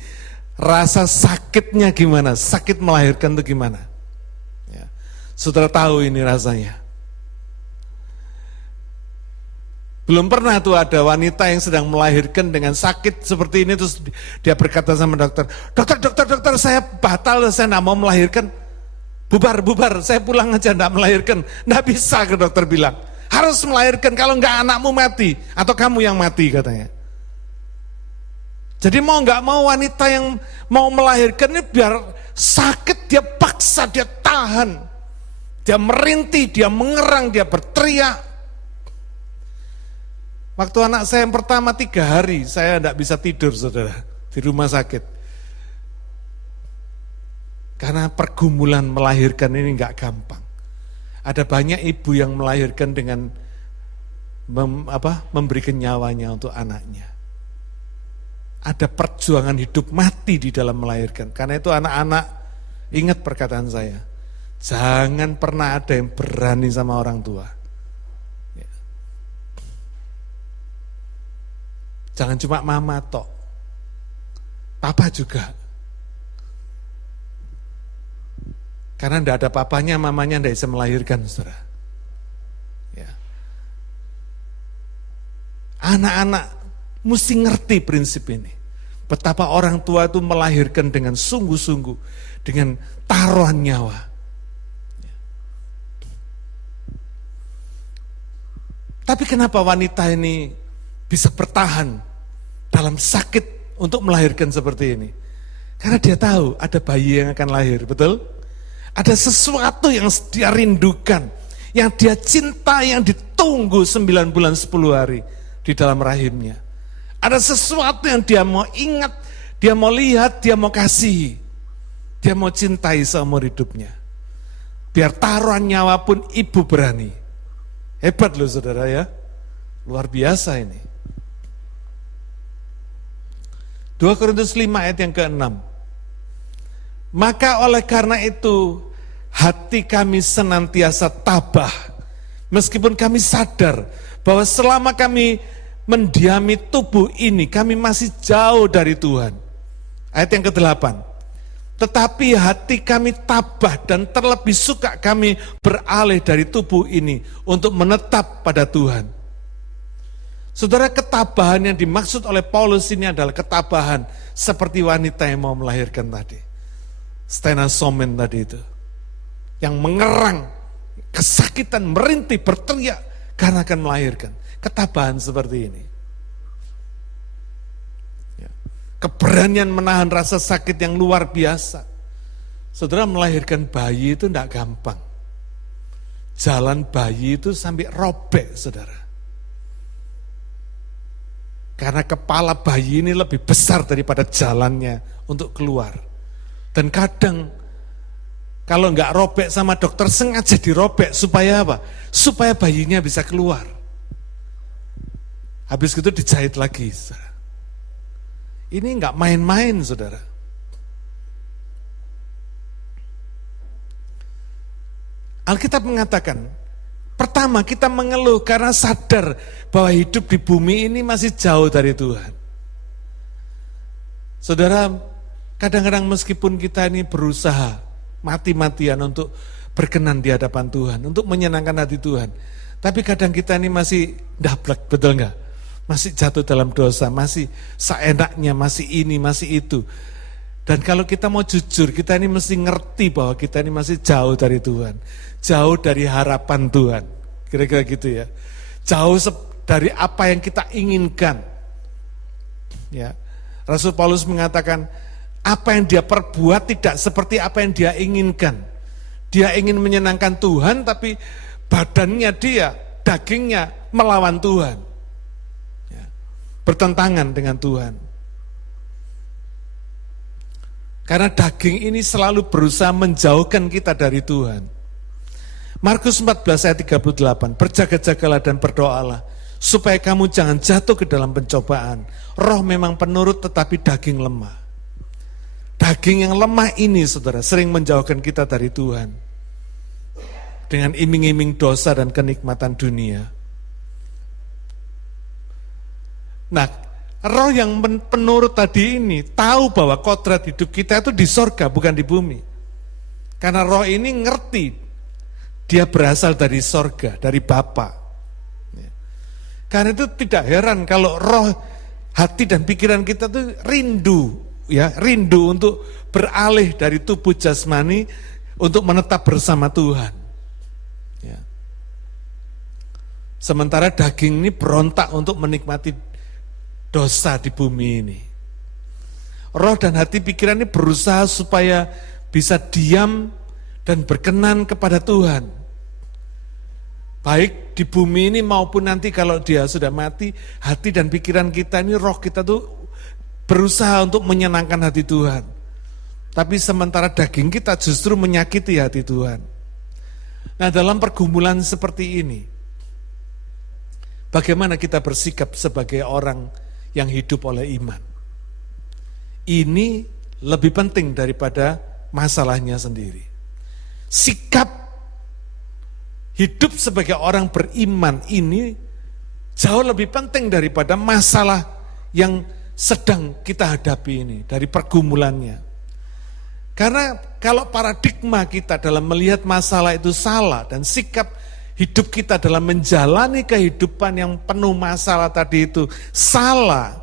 Rasa sakitnya gimana? Sakit melahirkan itu gimana? Ya. Saudara tahu ini rasanya. Belum pernah tuh ada wanita yang sedang melahirkan dengan sakit seperti ini, terus dia berkata sama dokter, dokter, saya batal, saya nggak mau melahirkan. bubar, saya pulang aja, enggak melahirkan. Enggak bisa, ke dokter bilang. Harus melahirkan, kalau enggak anakmu mati, atau kamu yang mati katanya. Jadi mau enggak mau wanita yang mau melahirkan ini biar sakit, dia paksa, dia tahan. Dia merintih, dia mengerang, dia berteriak. Waktu anak saya yang pertama 3 hari, saya enggak bisa tidur, saudara, di rumah sakit. Karena pergumulan melahirkan ini enggak gampang. Ada banyak ibu yang melahirkan dengan memberikan nyawanya untuk anaknya. Ada perjuangan hidup mati di dalam melahirkan. Karena itu anak-anak, ingat perkataan saya, jangan pernah ada yang berani sama orang tua. Jangan cuma mama tok, papa juga. Karena tidak ada papanya, mamanya tidak bisa melahirkan, saudara. Ya. Anak-anak mesti ngerti prinsip ini. Betapa orang tua itu melahirkan dengan sungguh-sungguh, dengan taruhan nyawa. Ya. Tapi kenapa wanita ini bisa bertahan dalam sakit untuk melahirkan seperti ini? Karena dia tahu ada bayi yang akan lahir, betul? Ada sesuatu yang dia rindukan, yang dia cinta, yang ditunggu 9 bulan 10 hari di dalam rahimnya. Ada sesuatu yang dia mau ingat, dia mau lihat, dia mau kasih. Dia mau cintai seumur hidupnya. Biar taruhan nyawa pun ibu berani. Hebat loh saudara ya, luar biasa ini. 2 Korintus 5 ayat yang ke-6. Maka oleh karena itu hati kami senantiasa tabah, meskipun kami sadar bahwa selama kami mendiami tubuh ini, kami masih jauh dari Tuhan. Ayat yang ke-8. Tetapi hati kami tabah dan terlebih suka kami beralih dari tubuh ini untuk menetap pada Tuhan. Saudara, ketabahan yang dimaksud oleh Paulus ini adalah ketabahan seperti wanita yang mau melahirkan tadi. Stena Somen tadi itu, yang mengerang, kesakitan, merintih, berteriak karena akan melahirkan. Ketabahan seperti ini. Ya. Keberanian menahan rasa sakit yang luar biasa. Saudara, melahirkan bayi itu tidak gampang. Jalan bayi itu sampai robek, saudara. Karena kepala bayi ini lebih besar daripada jalannya untuk keluar. Dan kadang kalau enggak robek sama dokter sengaja dirobek supaya apa? Supaya bayinya bisa keluar. Habis itu dijahit lagi, saudara. Ini enggak main-main, saudara. Alkitab mengatakan, pertama kita mengeluh karena sadar bahwa hidup di bumi ini masih jauh dari Tuhan. Saudara, kadang-kadang meskipun kita ini berusaha mati-matian untuk berkenan di hadapan Tuhan, untuk menyenangkan hati Tuhan, tapi kadang kita ini masih dablek, betul enggak? Masih jatuh dalam dosa, masih seenaknya, masih ini, masih itu. Dan kalau kita mau jujur, kita ini mesti ngerti bahwa kita ini masih jauh dari Tuhan, jauh dari harapan Tuhan, kira-kira gitu ya. Jauh dari apa yang kita inginkan. Ya, Rasul Paulus mengatakan, apa yang dia perbuat tidak seperti apa yang dia inginkan. Dia ingin menyenangkan Tuhan, tapi badannya dia, dagingnya melawan Tuhan. Ya, bertentangan dengan Tuhan. Karena daging ini selalu berusaha menjauhkan kita dari Tuhan. Markus 14 ayat 38, berjaga-jagalah dan berdoalah, supaya kamu jangan jatuh ke dalam pencobaan. Roh memang penurut tetapi daging lemah. Daging yang lemah ini, saudara, sering menjauhkan kita dari Tuhan. Dengan iming-iming dosa dan kenikmatan dunia. Nah, roh yang penurut tadi ini tahu bahwa kodrat hidup kita itu di sorga, bukan di bumi. Karena roh ini ngerti, dia berasal dari sorga, dari Bapa. Karena itu tidak heran kalau roh, hati dan pikiran kita itu rindu, ya, rindu untuk beralih dari tubuh jasmani untuk menetap bersama Tuhan. Ya. Sementara daging ini berontak untuk menikmati dosa di bumi ini. Roh dan hati pikiran ini berusaha supaya bisa diam dan berkenan kepada Tuhan. Baik di bumi ini maupun nanti kalau dia sudah mati, hati dan pikiran kita ini, roh kita tuh berusaha untuk menyenangkan hati Tuhan. Tapi sementara daging kita justru menyakiti hati Tuhan. Nah, dalam pergumulan seperti ini, bagaimana kita bersikap sebagai orang yang hidup oleh iman? Ini lebih penting daripada masalahnya sendiri. Sikap hidup sebagai orang beriman ini jauh lebih penting daripada masalah yang sedang kita hadapi ini, dari pergumulannya. Karena kalau paradigma kita dalam melihat masalah itu salah dan sikap hidup kita dalam menjalani kehidupan yang penuh masalah tadi itu salah,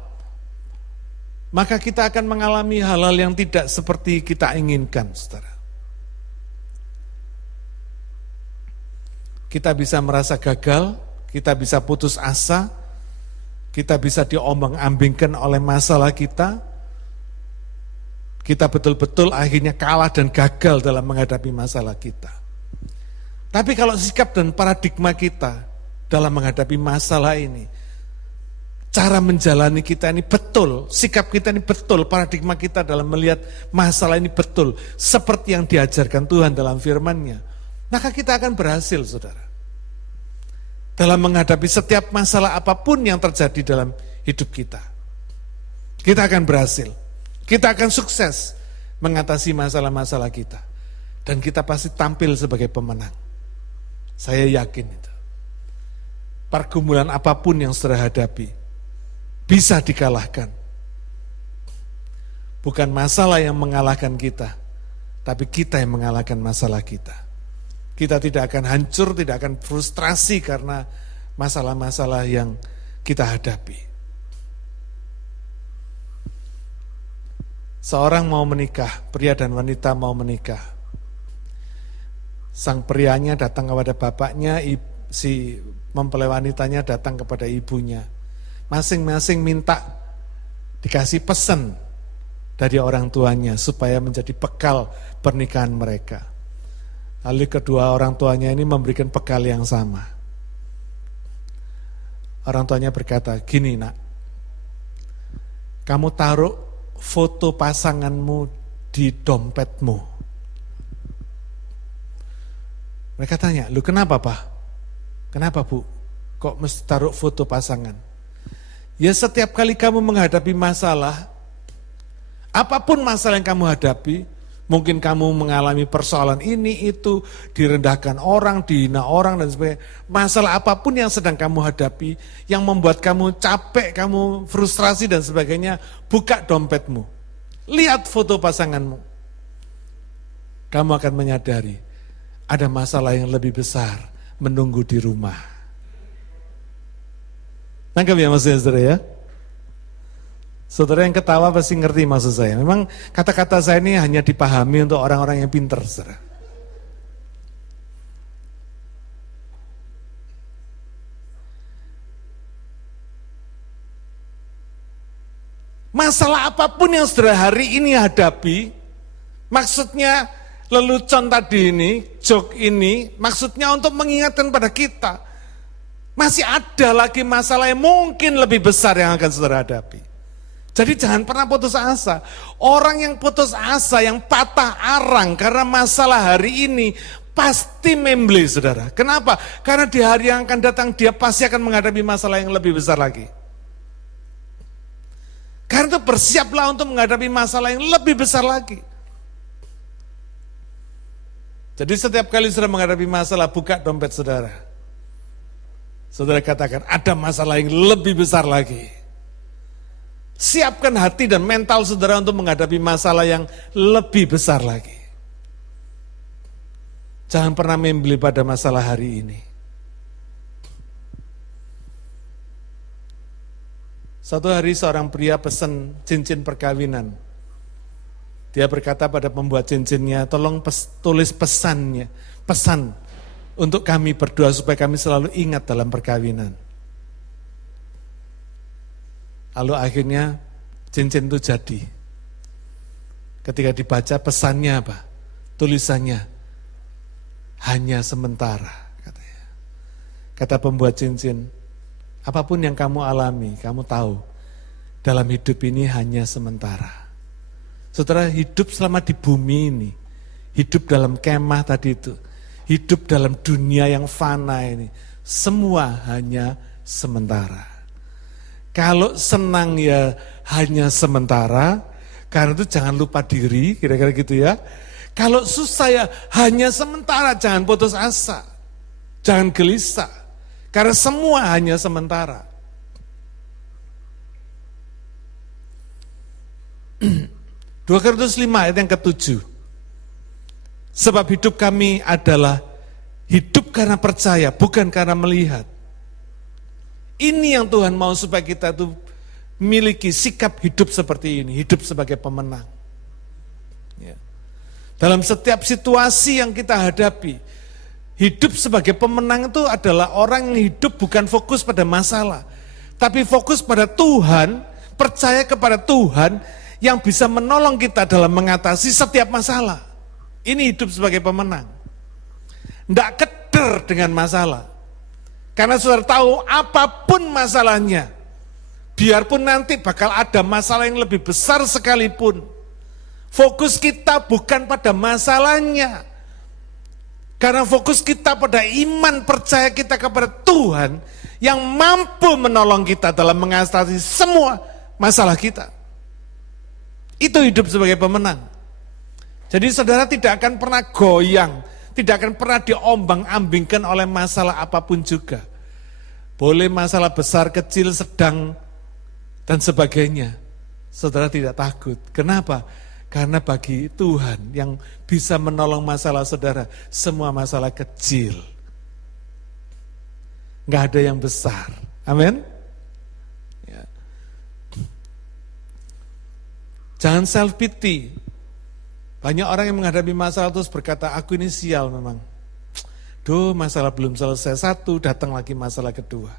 maka kita akan mengalami hal-hal yang tidak seperti kita inginkan, saudara. Kita bisa merasa gagal, kita bisa putus asa, kita bisa diombang-ambingkan oleh masalah kita betul-betul akhirnya kalah dan gagal dalam menghadapi masalah kita. Tapi kalau sikap dan paradigma kita dalam menghadapi masalah ini, cara menjalani kita ini betul, sikap kita ini betul, paradigma kita dalam melihat masalah ini betul, seperti yang diajarkan Tuhan dalam firman-Nya, maka kita akan berhasil, saudara. Dalam menghadapi setiap masalah apapun yang terjadi dalam hidup kita. Kita akan berhasil. Kita akan sukses mengatasi masalah-masalah kita. Dan kita pasti tampil sebagai pemenang. Saya yakin itu. Pergumulan apapun yang saudara hadapi bisa dikalahkan. Bukan masalah yang mengalahkan kita, tapi kita yang mengalahkan masalah kita. Kita tidak akan hancur, tidak akan frustrasi karena masalah-masalah yang kita hadapi. Seorang mau menikah, pria dan wanita mau menikah. Sang prianya datang kepada bapaknya, si mempelai wanitanya datang kepada ibunya. Masing-masing minta dikasih pesan dari orang tuanya supaya menjadi bekal pernikahan mereka. Lalu kedua orang tuanya ini memberikan bekal yang sama. Orang tuanya berkata, gini nak, kamu taruh foto pasanganmu di dompetmu. Mereka tanya, lu kenapa Pak? Kenapa Bu? Kok mesti taruh foto pasangan? Ya setiap kali kamu menghadapi masalah, apapun masalah yang kamu hadapi, mungkin kamu mengalami persoalan ini, itu, direndahkan orang, dihina orang, dan sebagainya. Masalah apapun yang sedang kamu hadapi, yang membuat kamu capek, kamu frustrasi dan sebagainya, buka dompetmu. Lihat foto pasanganmu. Kamu akan menyadari, ada masalah yang lebih besar menunggu di rumah. Nangkep ya maksudnya saudara ya? Saudara yang ketawa pasti ngerti maksud saya. Memang kata-kata saya ini hanya dipahami untuk orang-orang yang pintar, saudara. Masalah apapun yang saudara hari ini hadapi, maksudnya lelucon tadi ini, joke ini, maksudnya untuk mengingatkan pada kita, masih ada lagi masalah yang mungkin lebih besar yang akan saudara hadapi. Jadi jangan pernah putus asa. Orang yang putus asa, yang patah arang karena masalah hari ini, pasti membeli, saudara. Kenapa? Karena di hari yang akan datang dia pasti akan menghadapi masalah yang lebih besar lagi. Karena itu bersiaplah untuk menghadapi masalah yang lebih besar lagi. Jadi setiap kali saudara menghadapi masalah, buka dompet saudara. Saudara katakan, ada masalah yang lebih besar lagi. Siapkan hati dan mental saudara untuk menghadapi masalah yang lebih besar lagi. Jangan pernah membeli pada masalah hari ini. Satu hari seorang pria pesan cincin perkawinan. Dia berkata pada pembuat cincinnya, tolong tulis pesan untuk kami berdoa supaya kami selalu ingat dalam perkawinan. Lalu akhirnya cincin itu jadi. Ketika dibaca pesannya apa? Tulisannya, hanya sementara. Katanya. Kata pembuat cincin, apapun yang kamu alami, kamu tahu, dalam hidup ini hanya sementara. Saudara, hidup selama di bumi ini, hidup dalam kemah tadi itu, hidup dalam dunia yang fana ini, semua hanya sementara. Kalau senang ya hanya sementara, karena itu jangan lupa diri, kira-kira gitu ya. Kalau susah ya hanya sementara, jangan putus asa, jangan gelisah, karena semua hanya sementara. 2 Korintus 5 ayat yang ke-7. Sebab hidup kami adalah hidup karena percaya, bukan karena melihat. Ini yang Tuhan mau supaya kita tuh miliki sikap hidup seperti ini, hidup sebagai pemenang. Ya. Dalam setiap situasi yang kita hadapi, hidup sebagai pemenang itu adalah orang yang hidup bukan fokus pada masalah, tapi fokus pada Tuhan, percaya kepada Tuhan, yang bisa menolong kita dalam mengatasi setiap masalah. Ini hidup sebagai pemenang. Tidak keder dengan masalah. Karena saudara tahu apapun masalahnya, biarpun nanti bakal ada masalah yang lebih besar sekalipun, fokus kita bukan pada masalahnya. Karena fokus kita pada iman percaya kita kepada Tuhan yang mampu menolong kita dalam mengatasi semua masalah kita. Itu hidup sebagai pemenang. Jadi saudara tidak akan pernah goyang, tidak akan pernah diombang-ambingkan oleh masalah apapun juga. Boleh masalah besar, kecil, sedang, dan sebagainya. Saudara tidak takut. Kenapa? Karena bagi Tuhan yang bisa menolong masalah saudara, semua masalah kecil. Nggak ada yang besar. Amin. Jangan self pity. Banyak orang yang menghadapi masalah terus berkata, aku ini sial memang. Duh, masalah belum selesai satu, datang lagi masalah kedua.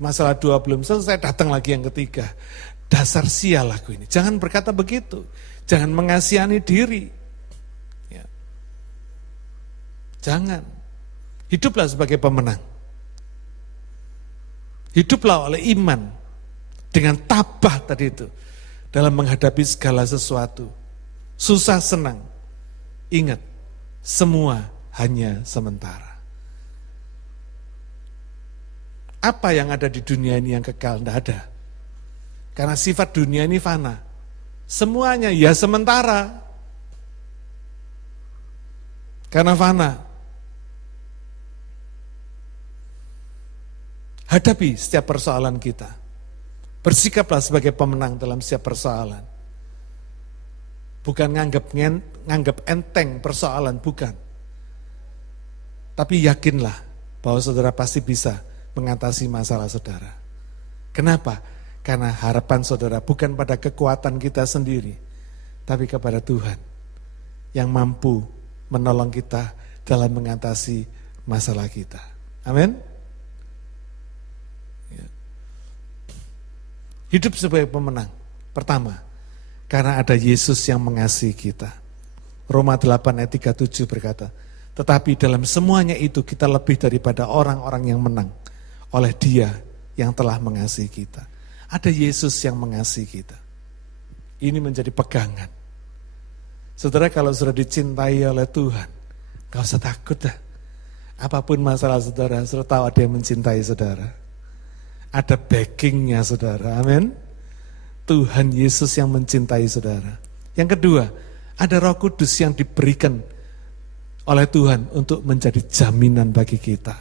Masalah dua belum selesai, datang lagi yang ketiga. Dasar sial aku ini. Jangan berkata begitu. Jangan mengasihani diri. Ya. Jangan. Hiduplah sebagai pemenang. Hiduplah oleh iman. Dengan tabah tadi itu. Dalam menghadapi segala sesuatu. Susah senang. Ingat, semua hanya sementara. Apa yang ada di dunia ini yang kekal? Tidak ada. Karena sifat dunia ini fana. Semuanya ya sementara. Karena fana. Hadapi setiap persoalan kita. Bersikaplah sebagai pemenang dalam setiap persoalan. Bukan nganggap enteng persoalan, bukan. Tapi yakinlah bahwa saudara pasti bisa mengatasi masalah saudara. Kenapa? Karena harapan saudara bukan pada kekuatan kita sendiri, tapi kepada Tuhan yang mampu menolong kita dalam mengatasi masalah kita. Amin. Hidup sebagai pemenang. Pertama, karena ada Yesus yang mengasihi kita. Roma 8 ayat 37 berkata, tetapi dalam semuanya itu kita lebih daripada orang-orang yang menang oleh Dia yang telah mengasihi kita. Ada Yesus yang mengasihi kita. Ini menjadi pegangan. Saudara, kalau sudah dicintai oleh Tuhan, gak usah takut dah. Apapun masalah saudara tahu ada yang mencintai saudara. Ada backingnya saudara, amin. Tuhan Yesus yang mencintai saudara. Yang kedua, ada Roh Kudus yang diberikan oleh Tuhan untuk menjadi jaminan bagi kita.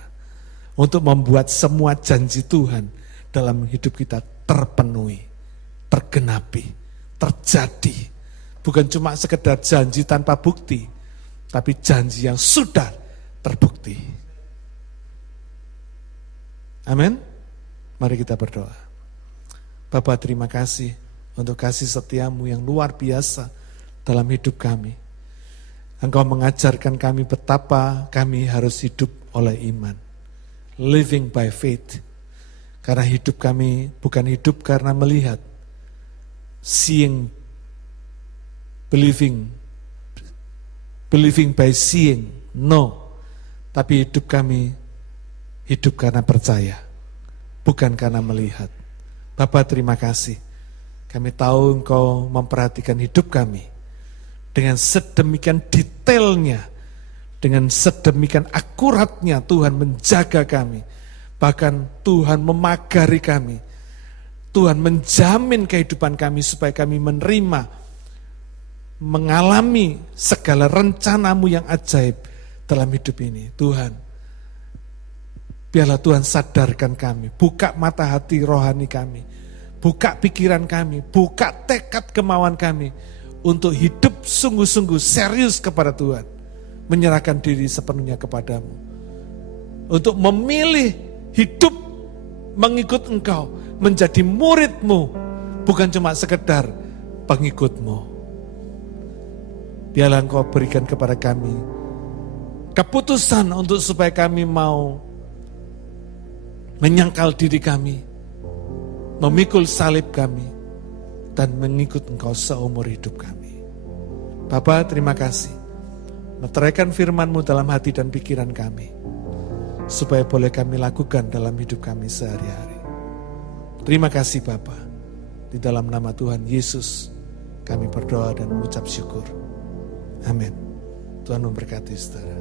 Untuk membuat semua janji Tuhan dalam hidup kita terpenuhi, tergenapi, terjadi. Bukan cuma sekedar janji tanpa bukti, tapi janji yang sudah terbukti. Amin. Mari kita berdoa. Bapa, terima kasih untuk kasih setiamu yang luar biasa dalam hidup kami. Engkau mengajarkan kami betapa kami harus hidup oleh iman. Living by faith. Karena hidup kami bukan hidup karena melihat. Seeing, believing by seeing. No. Tapi hidup kami hidup karena percaya. Bukan karena melihat. Bapa, terima kasih. Kami tahu Engkau memperhatikan hidup kami. Dengan sedemikian detailnya, dengan sedemikian akuratnya Tuhan menjaga kami. Bahkan Tuhan memagari kami. Tuhan menjamin kehidupan kami supaya kami menerima, mengalami segala rencana-Mu yang ajaib dalam hidup ini. Tuhan, biarlah Tuhan sadarkan kami, buka mata hati rohani kami, buka pikiran kami, buka tekad kemauan kami, untuk hidup sungguh-sungguh serius kepada Tuhan. Menyerahkan diri sepenuhnya kepadamu. Untuk memilih hidup mengikut Engkau. Menjadi murid-Mu. Bukan cuma sekedar pengikut-Mu. Biarlah Engkau berikan kepada kami keputusan untuk supaya kami mau menyangkal diri kami. Memikul salib kami. Dan mengikut Engkau seumur hidup kami. Bapa, terima kasih. Meteraikan firman-Mu dalam hati dan pikiran kami. Supaya boleh kami lakukan dalam hidup kami sehari-hari. Terima kasih Bapa. Di dalam nama Tuhan Yesus kami berdoa dan mengucap syukur. Amin. Tuhan memberkati saudara.